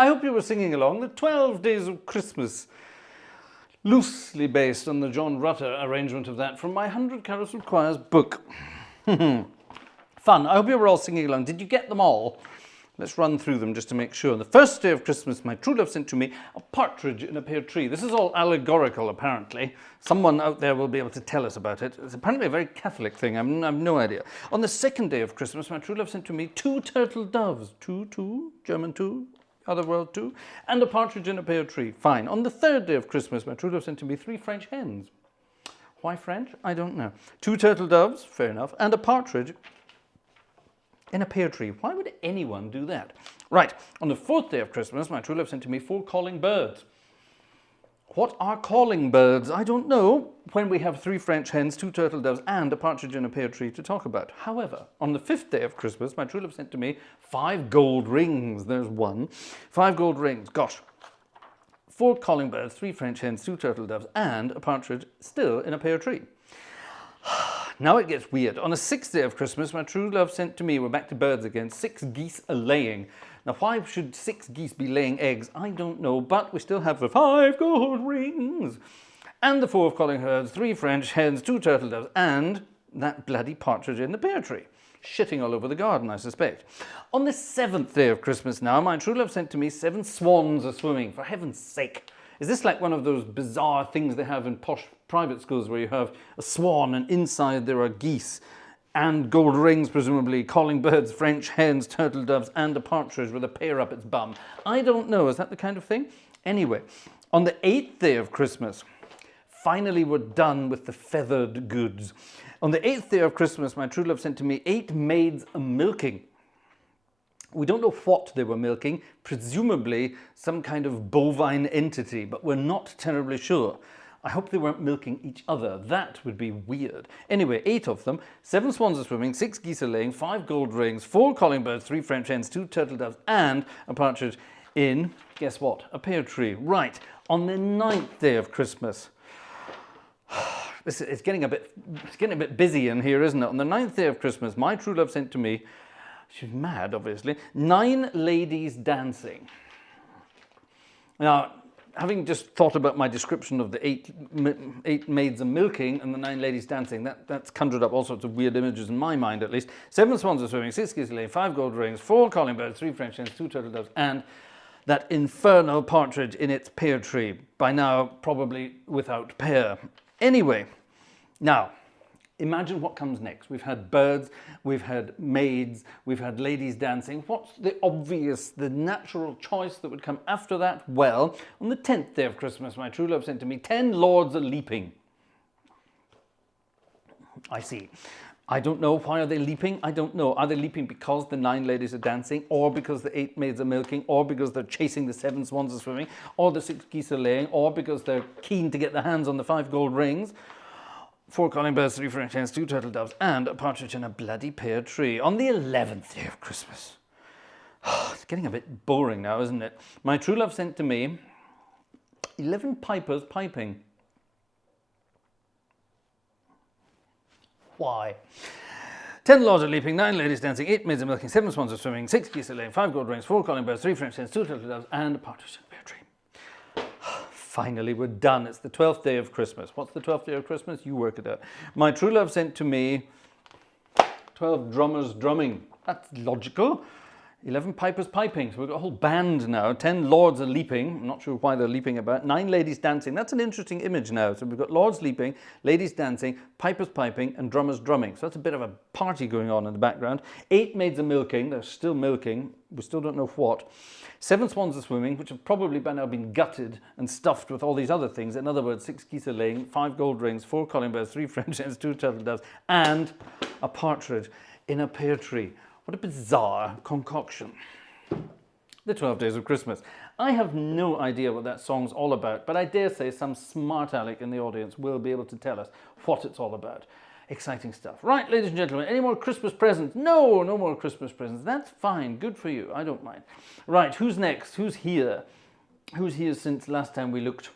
I hope you were singing along. The 12 Days of Christmas, loosely based on the John Rutter arrangement of that from my 100 Carols of Choirs book. Fun. I hope you were all singing along. Did you get them all? Let's run through them just to make sure. On the first day of Christmas, my true love sent to me a partridge in a pear tree. This is all allegorical, apparently. Someone out there will be able to tell us about it. It's apparently a very Catholic thing. I have no idea. On the second day of Christmas, my true love sent to me 2 turtle doves. Two, German 2, other world 2, and a partridge in a pear tree. Fine. On the third day of Christmas, my true love sent to me 3 French hens. Why French? I don't know. 2 turtle doves, fair enough, and a partridge in a pear tree. Why would anyone do that? Right, on the fourth day of Christmas, my true love sent to me 4 calling birds. What are calling birds? I don't know, when we have 3 French hens, 2 turtle doves, and a partridge in a pear tree to talk about. However, on the 5th day of Christmas, my true love sent to me 5 gold rings. There's 1. 5 gold rings. Gosh. 4 calling birds, 3 French hens, 2 turtle doves, and a partridge still in a pear tree. Now it gets weird. On the 6th day of Christmas, my true love sent to me, we're back to birds again, 6 geese a-laying. Now, why should 6 geese be laying eggs? I don't know, but we still have the 5 gold rings. And the 4 calling birds, 3 French hens, 2 turtle doves, and that bloody partridge in the pear tree. Shitting all over the garden, I suspect. On the 7th day of Christmas now, my true love sent to me 7 swans a-swimming. For heaven's sake. Is this like one of those bizarre things they have in posh private schools where you have a swan and inside there are geese and gold rings, presumably, calling birds, French hens, turtle doves, and a partridge with a pear up its bum? I don't know. Is that the kind of thing? Anyway, on the 8th day of Christmas, finally we're done with the feathered goods. On the 8th day of Christmas, my true love sent to me 8 maids a-milking. We don't know what they were milking, presumably some kind of bovine entity, but we're not terribly sure. I hope they weren't milking each other. That would be weird. Anyway, 8 of them, 7 swans are swimming, 6 geese are laying, 5 gold rings, 4 calling birds, 3 French hens, 2 turtle doves, and a partridge in, guess what, a pear tree. Right, on the 9th day of Christmas. It's getting a bit busy in here, isn't it? On the 9th day of Christmas, my true love sent to me, she's mad, obviously, 9 ladies dancing. Now, having just thought about my description of the 8 maids a-milking and the 9 ladies dancing, that's conjured up all sorts of weird images in my mind, at least. 7 swans are swimming, 6 geese laying, 5 gold rings, 4 calling birds, 3 French hens, 2 turtle doves, and that infernal partridge in its pear tree, by now probably without pear. Anyway, now, imagine what comes next. We've had birds, we've had maids, we've had ladies dancing. What's the obvious, the natural choice that would come after that? Well, on the 10th day of Christmas, my true love sent to me 10 lords a-leaping. I see. I don't know. Why are they leaping? I don't know. Are they leaping because the 9 ladies are dancing, or because the 8 maids are milking, or because they're chasing the 7 swans are swimming, or the 6 geese are laying, or because they're keen to get their hands on the 5 gold rings? 4 calling birds, 3 French hens, 2 turtle doves, and a partridge in a bloody pear tree. On the 11th day of Christmas. It's getting a bit boring now, isn't it? My true love sent to me 11 pipers piping. Why? 10 lords are leaping, 9 ladies dancing, 8 maids are milking, 7 swans are swimming, 6 geese are laying, 5 gold rings, 4 calling birds, 3 French hens, 2 turtle doves, and a partridge in a pear tree. Finally, we're done. It's the 12th day of Christmas. What's the 12th day of Christmas? You work it out. My true love sent to me 12 drummers drumming. That's logical. 11 pipers piping. So we've got a whole band now. 10 lords are leaping. I'm not sure why they're leaping about. 9 ladies dancing. That's an interesting image now. So we've got lords leaping, ladies dancing, pipers piping, and drummers drumming. So that's a bit of a party going on in the background. 8 maids are milking. They're still milking. We still don't know what. 7 swans are swimming, which have probably by now been gutted and stuffed with all these other things. In other words, 6 geese are laying, 5 gold rings, 4 calling birds, 3 French hens, 2 turtle doves, and a partridge in a pear tree. What a bizarre concoction. The 12 Days of Christmas. I have no idea what that song's all about, but I dare say some smart aleck in the audience will be able to tell us what it's all about. Exciting stuff. Right, ladies and gentlemen, any more Christmas presents? No, no more Christmas presents. That's fine. Good for you. I don't mind. Right, who's next? Who's here? Who's here since last time we looked?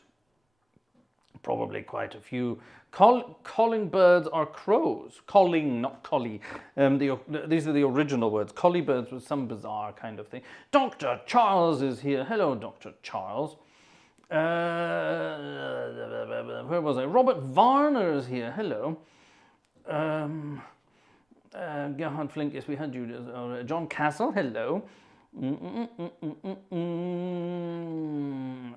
Probably quite a few Calling birds are crows. Calling, not collie. These are the original words. Collie birds was some bizarre kind of thing. Dr. Charles is here. Hello, Dr. Charles. Where was I? Robert Varner is here. Hello. Gerhard Flink, yes, we had you. John Castle, hello.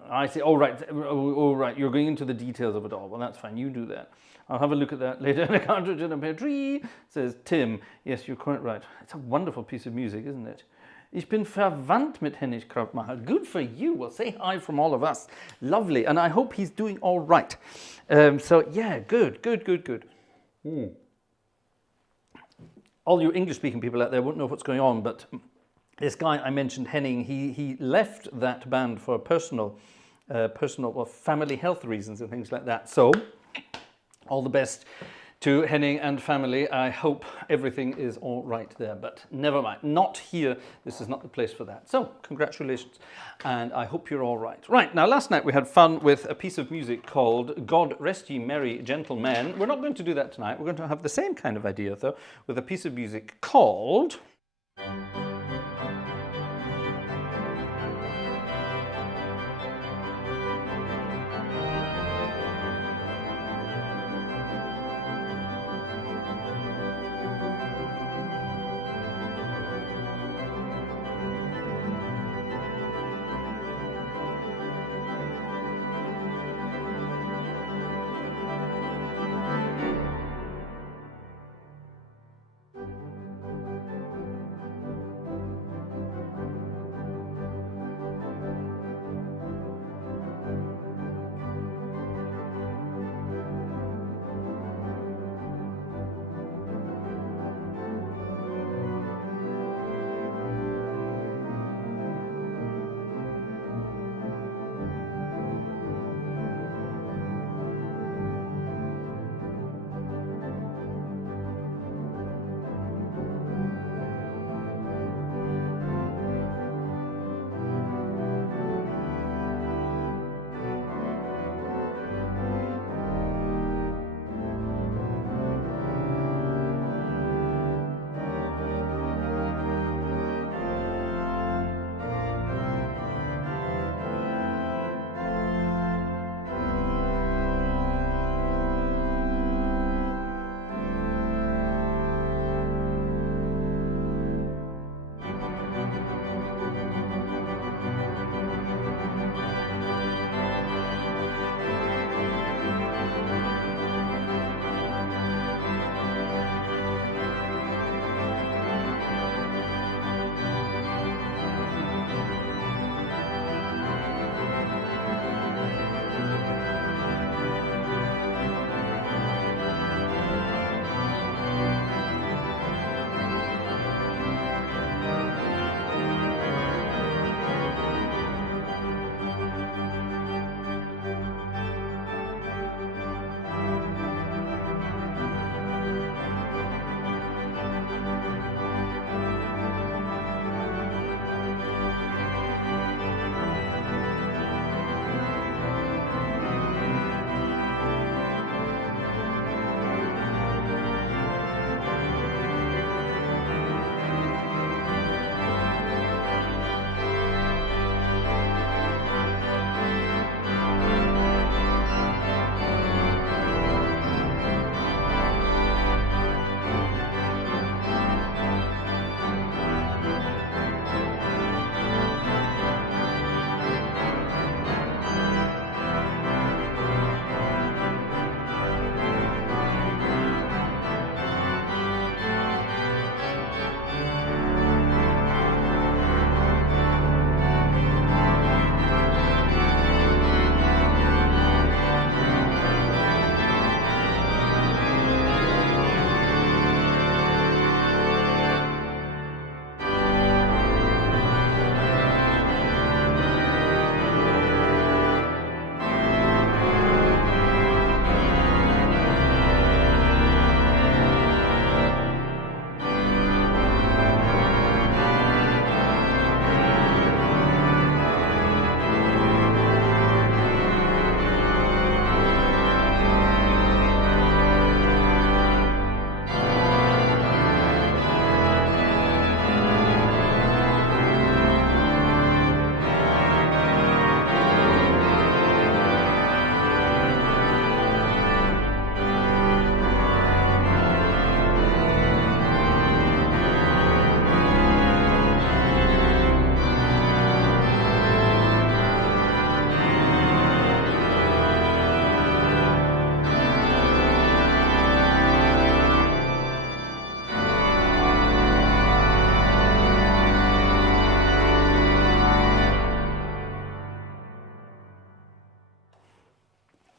I see. Oh right. You're going into the details of it all. Well, that's fine. You do that. I'll have a look at that later. In a cartridge in a pear tree, says Tim. Yes, you're quite right. It's a wonderful piece of music, isn't it? Ich bin verwandt mit Hennig Krautmacher. Good for you. Well, say hi from all of us. Lovely. And I hope he's doing all right. So, yeah, good. All you English-speaking people out there won't know what's going on, but this guy I mentioned, Henning, he left that band for personal or family health reasons and things like that. So, all the best to Henning and family. I hope everything is all right there, but never mind. Not here. This is not the place for that. So, congratulations, and I hope you're all right. Right, now last night we had fun with a piece of music called God Rest Ye Merry Gentlemen. We're not going to do that tonight. We're going to have the same kind of idea, though, with a piece of music called...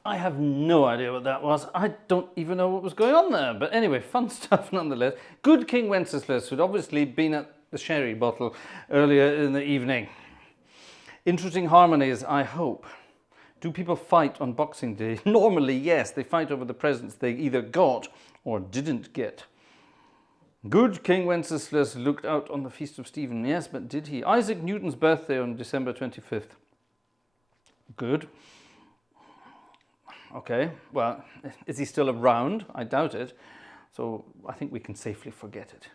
I have no idea what that was. I don't even know what was going on there. But anyway, fun stuff nonetheless. Good King Wenceslas, who'd obviously been at the sherry bottle earlier in the evening. Interesting harmonies, I hope. Do people fight on Boxing Day? Normally, yes. They fight over the presents they either got or didn't get. Good King Wenceslas looked out on the Feast of Stephen. Yes, but did he? Isaac Newton's birthday on December 25th. Good. Okay, well, is he still around? I doubt it. So I think we can safely forget it.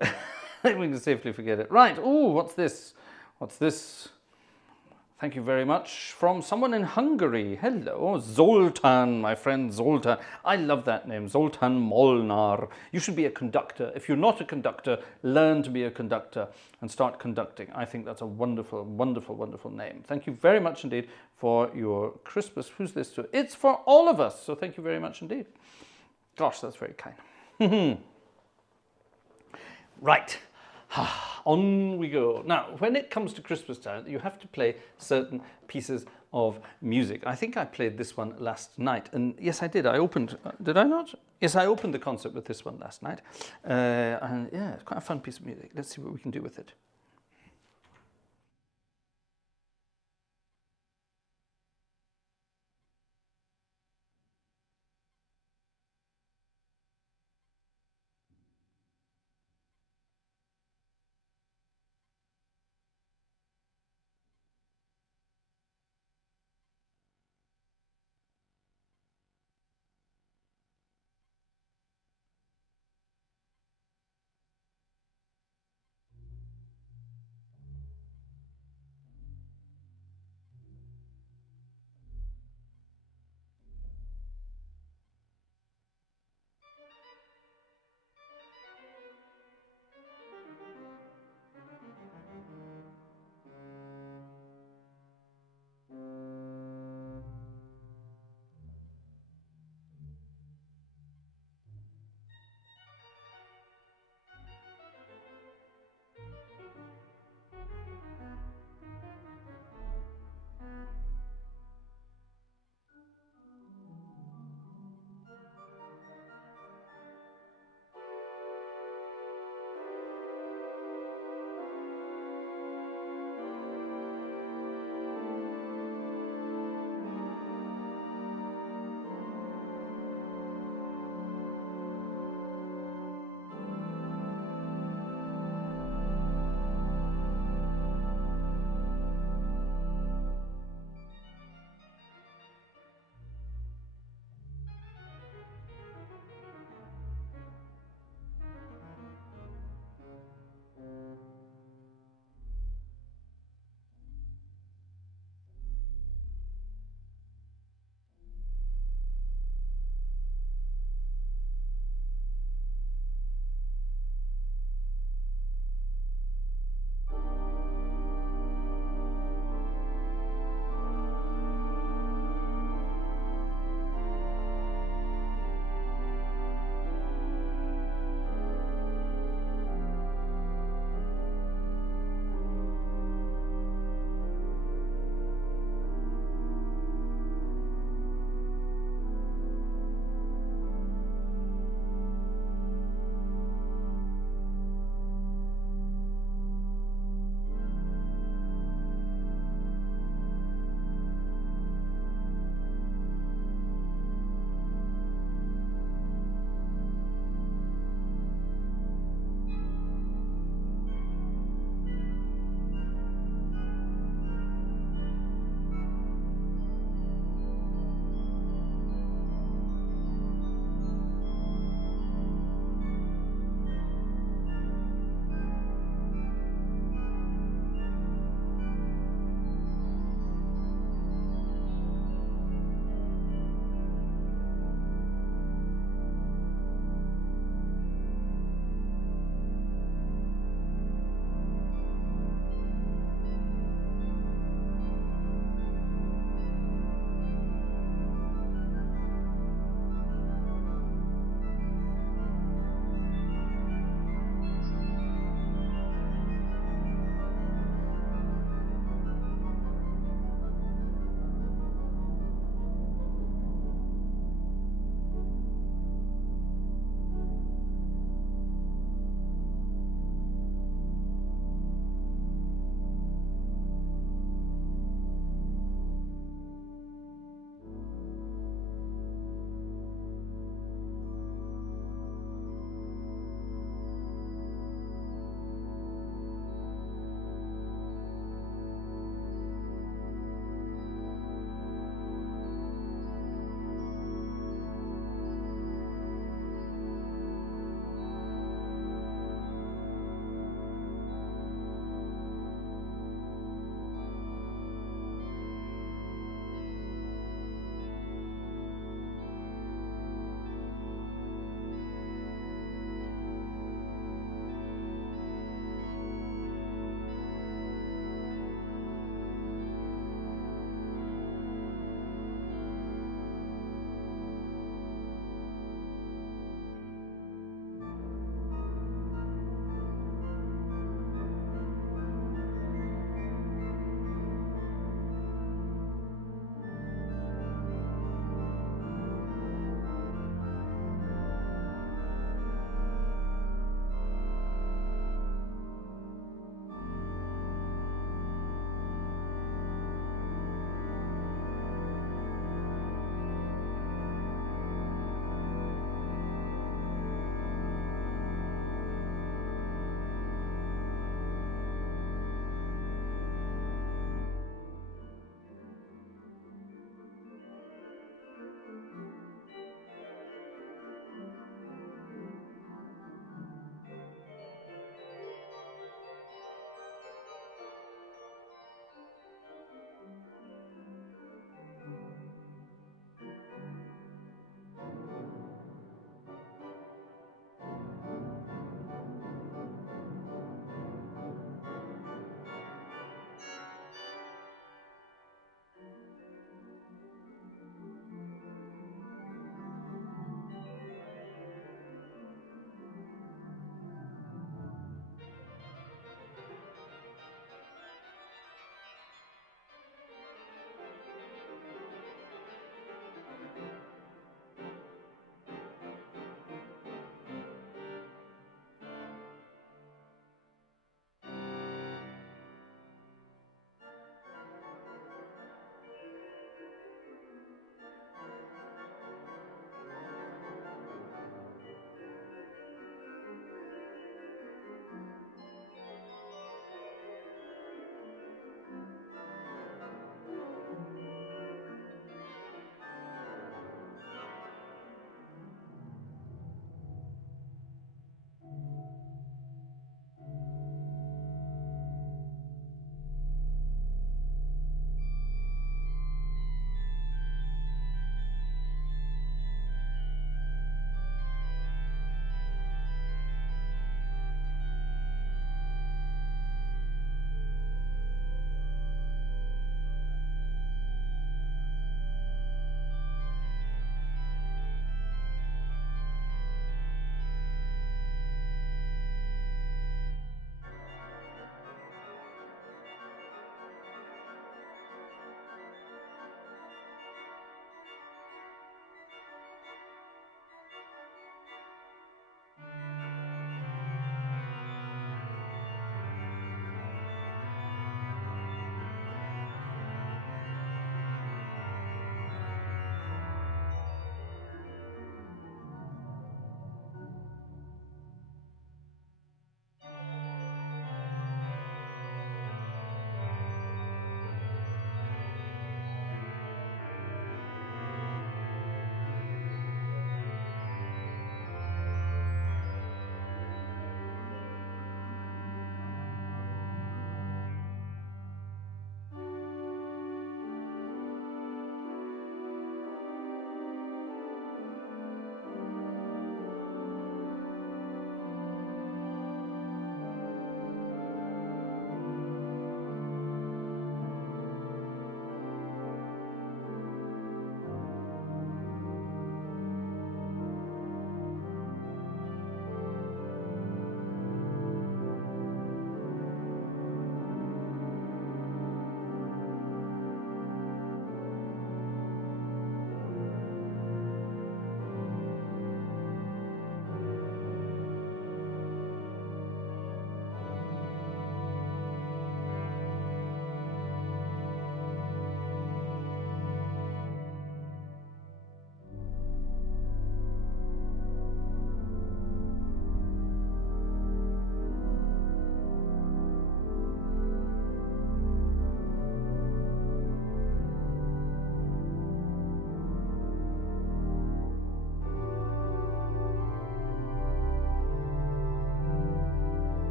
I think we can safely forget it. Right, ooh, what's this? What's this? Thank you very much. From someone in Hungary. Hello, Zoltan, my friend Zoltan. I love that name, Zoltan Molnar. You should be a conductor. If you're not a conductor, learn to be a conductor and start conducting. I think that's a wonderful, wonderful, wonderful name. Thank you very much indeed for your Christmas. Who's this to? It's for all of us. So thank you very much indeed. Gosh, that's very kind. Right. On we go. Now, when it comes to Christmas time, you have to play certain pieces of music. I think I played this one last night. And yes, I did. I opened, did I not? Yes, I opened the concert with this one last night. And yeah, it's quite a fun piece of music. Let's see what we can do with it.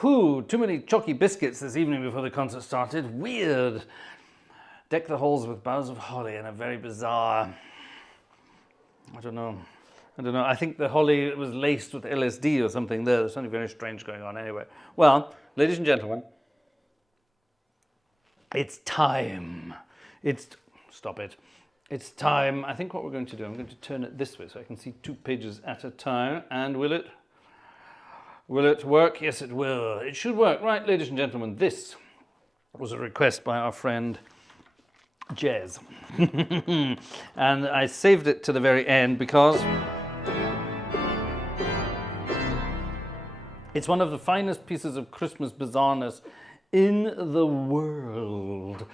Whew, too many chalky biscuits this evening before the concert started. Weird. Deck the halls with boughs of holly and a very bizarre... I don't know. I think the holly was laced with LSD or something there. There's something very strange going on anyway. Well, ladies and gentlemen, it's time. Stop it. It's time. I think what we're going to do, I'm going to turn it this way so I can see 2 pages at a time. And will it work? Yes, it will. It should work. Right, ladies and gentlemen, this was a request by our friend Jez. And I saved it to the very end because it's one of the finest pieces of Christmas bizarreness in the world.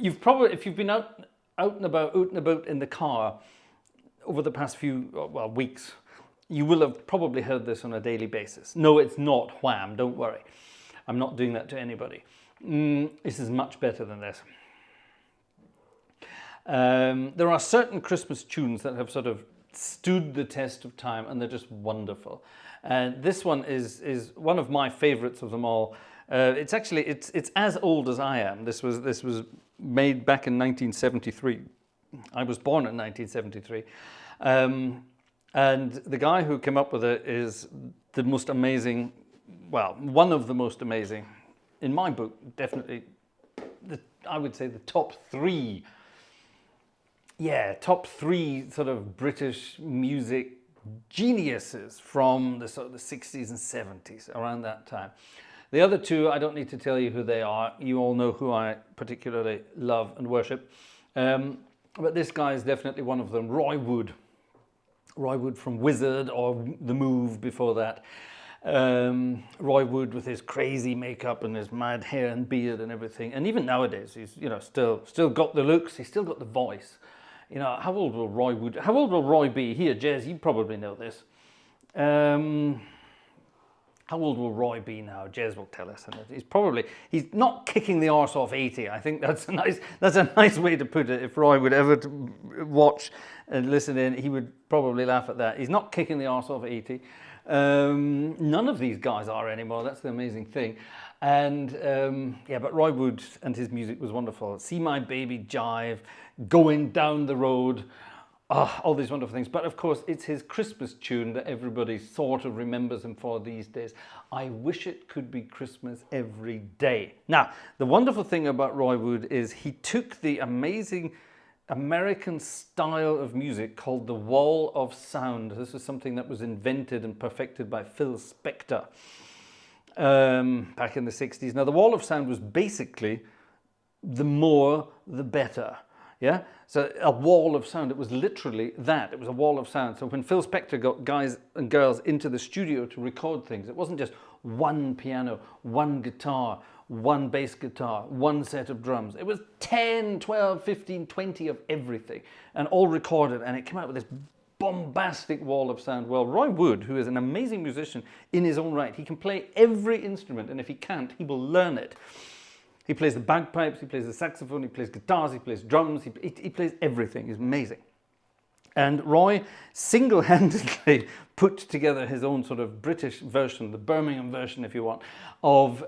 You've probably, if you've been out and about in the car over the past few weeks, you will have probably heard this on a daily basis. No, it's not wham, don't worry. I'm not doing that to anybody. This is much better than this. There are certain Christmas tunes that have sort of stood the test of time, and they're just wonderful. And this one is one of my favorites of them all. It's actually it's as old as I am. This was made back in 1973. I was born in 1973. And the guy who came up with it is the most amazing, well, one of the most amazing, in my book, definitely, I would say the top 3. Yeah, top 3 sort of British music geniuses from the sort of the 60s and 70s, around that time. The other 2, I don't need to tell you who they are. You all know who I particularly love and worship. But this guy is definitely one of them, Roy Wood. Roy Wood from Wizard, or The Move before that. Roy Wood with his crazy makeup and his mad hair and beard and everything. And even nowadays, he's still got the looks. He's still got the voice. You know, how old will Roy be? Here, Jez, you probably know this. How old will Roy be now? Jez will tell us. He's not kicking the arse off 80. I think that's a nice way to put it. If Roy would ever watch and listen in, he would probably laugh at that. He's not kicking the arse off 80. None of these guys are anymore. That's the amazing thing. And but Roy Wood and his music was wonderful. See My Baby Jive, Going Down the Road, all these wonderful things. But of course, it's his Christmas tune that everybody sort of remembers him for these days. I Wish It Could Be Christmas Every Day. Now, the wonderful thing about Roy Wood is he took the amazing American style of music called the wall of sound. This is something that was invented and perfected by Phil Spector back in the 60s. Now, the wall of sound was basically the more, the better. Yeah, so a wall of sound, it was literally that. It was a wall of sound. So when Phil Spector got guys and girls into the studio to record things, it wasn't just one piano, one guitar, one bass guitar, one set of drums. It was 10, 12, 15, 20 of everything, and all recorded, and it came out with this bombastic wall of sound. Well, Roy Wood, who is an amazing musician in his own right, he can play every instrument, and if he can't, he will learn it. He plays the bagpipes, he plays the saxophone, he plays guitars, he plays drums, he plays everything. He's amazing. And Roy single-handedly put together his own sort of British version, the Birmingham version, if you want, of...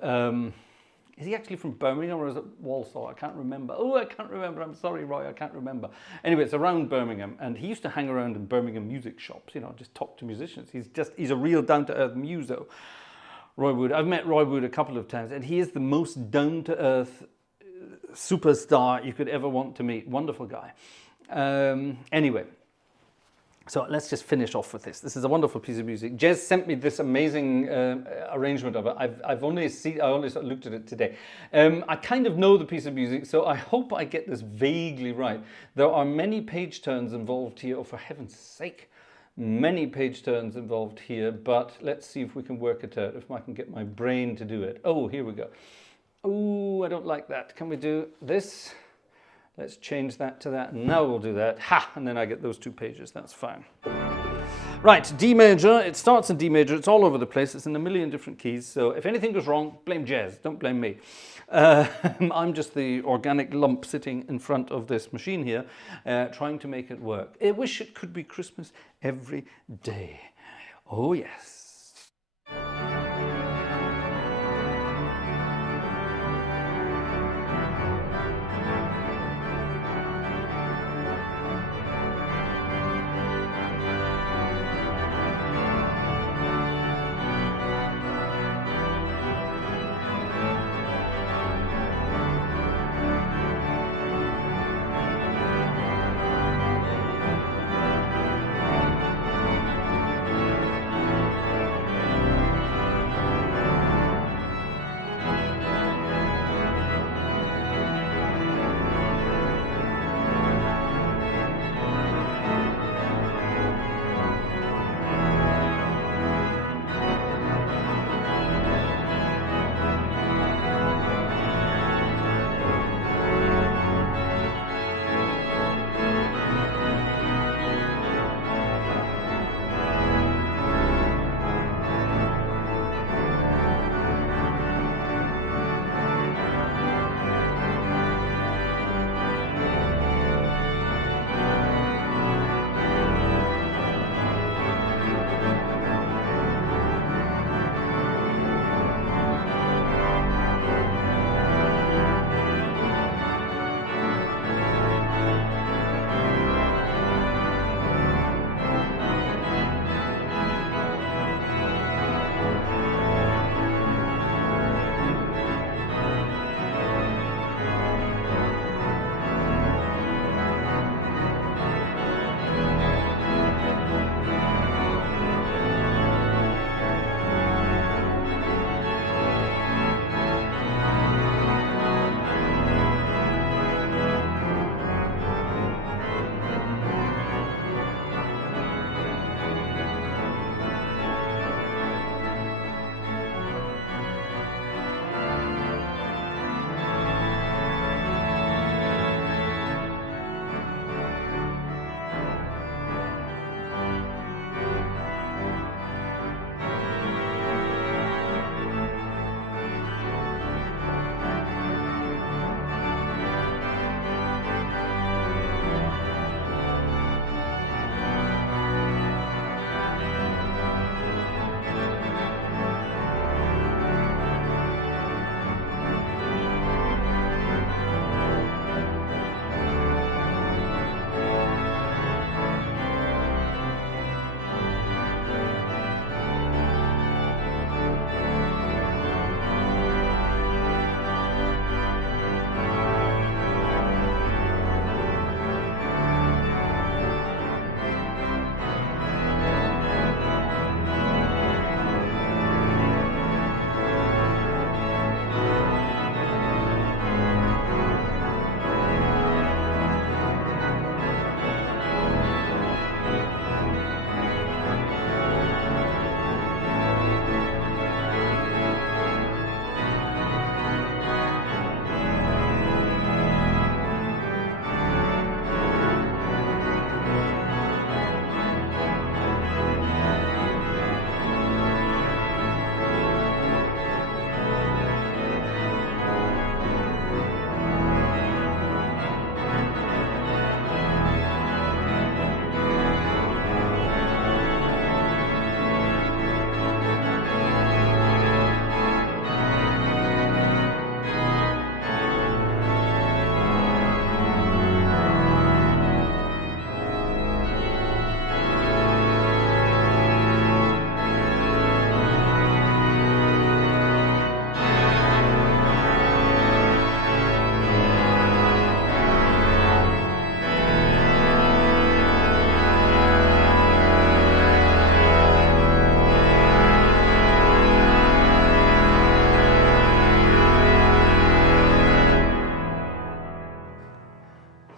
is he actually from Birmingham or is it Walsall? I can't remember. Oh, I can't remember. I'm sorry, Roy, I can't remember. Anyway, it's around Birmingham, and he used to hang around in Birmingham music shops, you know, just talk to musicians. He's a real down-to-earth muso. Roy Wood. I've met Roy Wood a couple of times, and he is the most down-to-earth superstar you could ever want to meet. Wonderful guy. Anyway, so let's just finish off with this. This is a wonderful piece of music. Jez sent me this amazing arrangement of it. I only sort of looked at it today. I kind of know the piece of music, so I hope I get this vaguely right. There are many page turns involved here. Oh, for heaven's sake. Many page turns involved here, but let's see if we can work it out, if I can get my brain to do it. Oh, here we go. Oh, I don't like that. Can we do this? Let's change that to that. Now we'll do that. Ha! And then I get those 2 pages. That's fine. Right, D major, it starts in D major, it's all over the place, it's in a million different keys, so if anything goes wrong, blame Jez, don't blame me. I'm just the organic lump sitting in front of this machine here, trying to make it work. I wish it could be Christmas every day. Oh yes.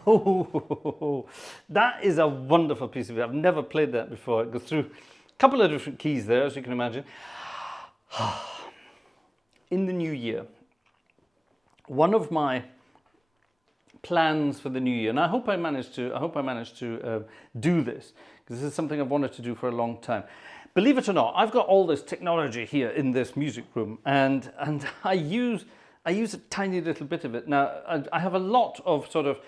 Oh, that is a wonderful piece of it. I've never played that before. It goes through a couple of different keys there, as you can imagine. In the new year, one of my plans for the new year, and I hope I managed to do this, because this is something I've wanted to do for a long time. Believe it or not, I've got all this technology here in this music room, and I use a tiny little bit of it. Now, I have a lot of sort of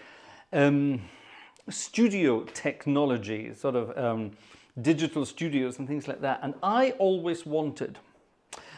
studio technology, sort of digital studios and things like that, and I always wanted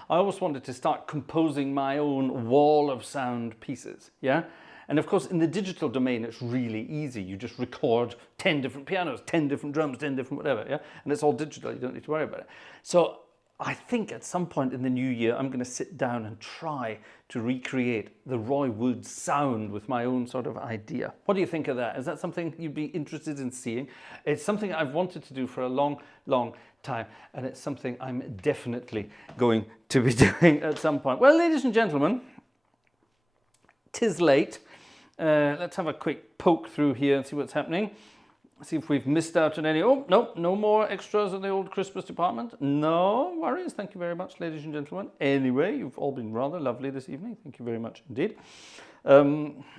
to start composing my own wall of sound pieces, yeah? And of course, in the digital domain, it's really easy. You just record 10 different pianos, 10 different drums, 10 different whatever, yeah? And it's all digital, you don't need to worry about it. So I think at some point in the new year, I'm going to sit down and try to recreate the Roy Wood sound with my own sort of idea. What do you think of that? Is that something you'd be interested in seeing? It's something I've wanted to do for a long, long time, and it's something I'm definitely going to be doing at some point. Well, ladies and gentlemen, 'tis late. Let's have a quick poke through here and see what's happening. See if we've missed out on any. Oh, no, no more extras in the old Christmas department. No worries. Thank you very much, ladies and gentlemen. Anyway, you've all been rather lovely this evening. Thank you very much indeed.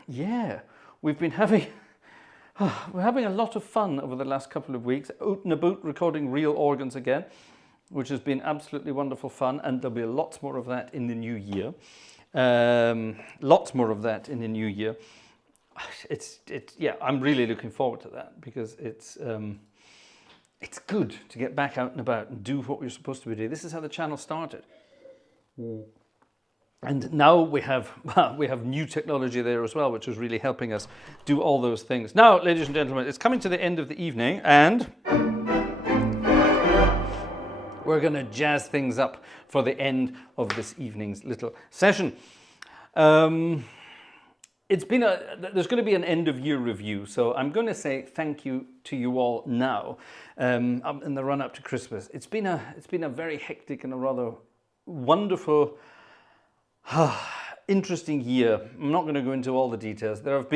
Yeah, we've been having we're having a lot of fun over the last couple of weeks. Out and about recording real organs again, which has been absolutely wonderful fun, and there'll be lots more of that in the new year. Lots more of that in the new year. Yeah, I'm really looking forward to that, because it's good to get back out and about and do what we're supposed to be doing. This is how the channel started. And now we have new technology there as well, which is really helping us do all those things. Now, ladies and gentlemen, it's coming to the end of the evening, and we're going to jazz things up for the end of this evening's little session. There's going to be an end of year review, so I'm going to say thank you to you all now in the run up to Christmas. It's been a very hectic and a rather wonderful, interesting year. I'm not going to go into all the details. There have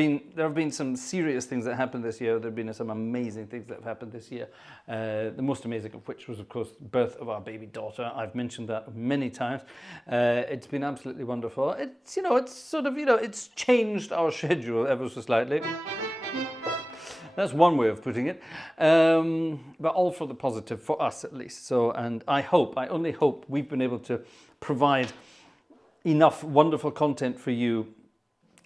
been some serious things that happened this year. There have been some amazing things that have happened this year. The most amazing of which was, of course, the birth of our baby daughter. I've mentioned that many times. It's been absolutely wonderful. It's changed our schedule ever so slightly. That's one way of putting it, but all for the positive, for us at least. So, and I only hope we've been able to provide enough wonderful content for you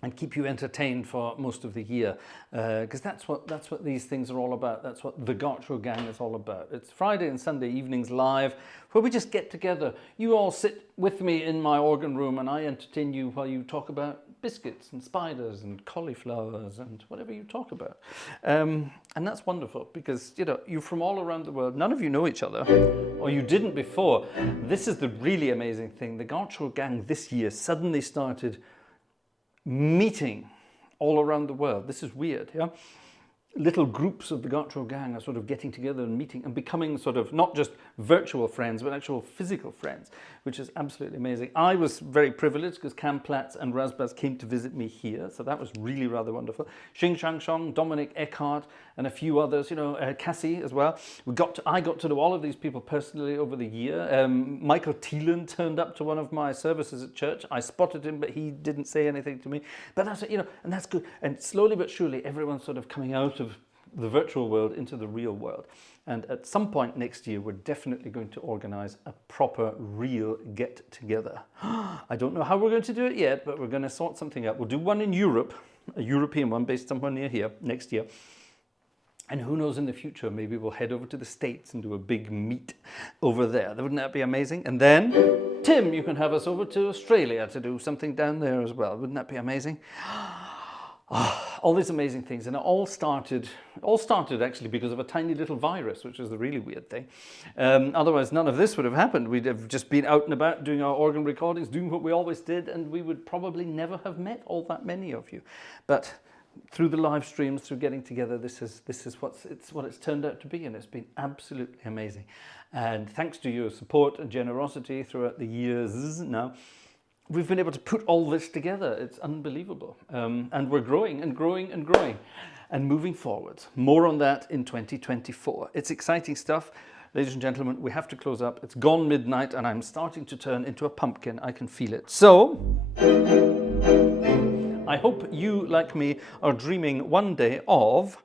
and keep you entertained for most of the year, because that's what these things are all about. That's what the Gartshore gang is all about. It's Friday and Sunday evenings live, where we just get together. You all sit with me in my organ room, and I entertain you while you talk about biscuits and spiders and cauliflowers and whatever you talk about. And that's wonderful, because you're from all around the world. None of you know each other, or you didn't before. This is the really amazing thing. The Gartshore gang this year suddenly started meeting all around the world. This is weird, yeah? Little groups of the Gartshore gang are sort of getting together and meeting and becoming sort of not just virtual friends, but actual physical friends, which is absolutely amazing. I was very privileged because Cam Platz and Razbaz came to visit me here, so that was really rather wonderful. Xing Shang Shong, Dominic Eckhart, and a few others, Cassie as well. I got to know all of these people personally over the year. Michael Thielen turned up to one of my services at church. I spotted him, but he didn't say anything to me. But that's, and that's good. And slowly but surely, everyone's sort of coming out of the virtual world into the real world. And at some point next year, we're definitely going to organize a proper, real get-together. I don't know how we're going to do it yet, but we're going to sort something out. We'll do one in Europe, a European one based somewhere near here next year. And who knows, in the future, maybe we'll head over to the States and do a big meet over there. Wouldn't that be amazing? And then, Tim, you can have us over to Australia to do something down there as well. Wouldn't that be amazing? All these amazing things, and it all started actually because of a tiny little virus, which is the really weird thing. Otherwise, none of this would have happened. We'd have just been out and about doing our organ recordings, doing what we always did, and we would probably never have met all that many of you. But through the live streams, through getting together, this is what it's turned out to be, and it's been absolutely amazing. And thanks to your support and generosity throughout the years now, we've been able to put all this together. It's unbelievable. And we're growing and growing and growing and moving forwards. More on that in 2024. It's exciting stuff. Ladies and gentlemen, we have to close up. It's gone midnight and I'm starting to turn into a pumpkin. I can feel it. So, I hope you, like me, are dreaming one day of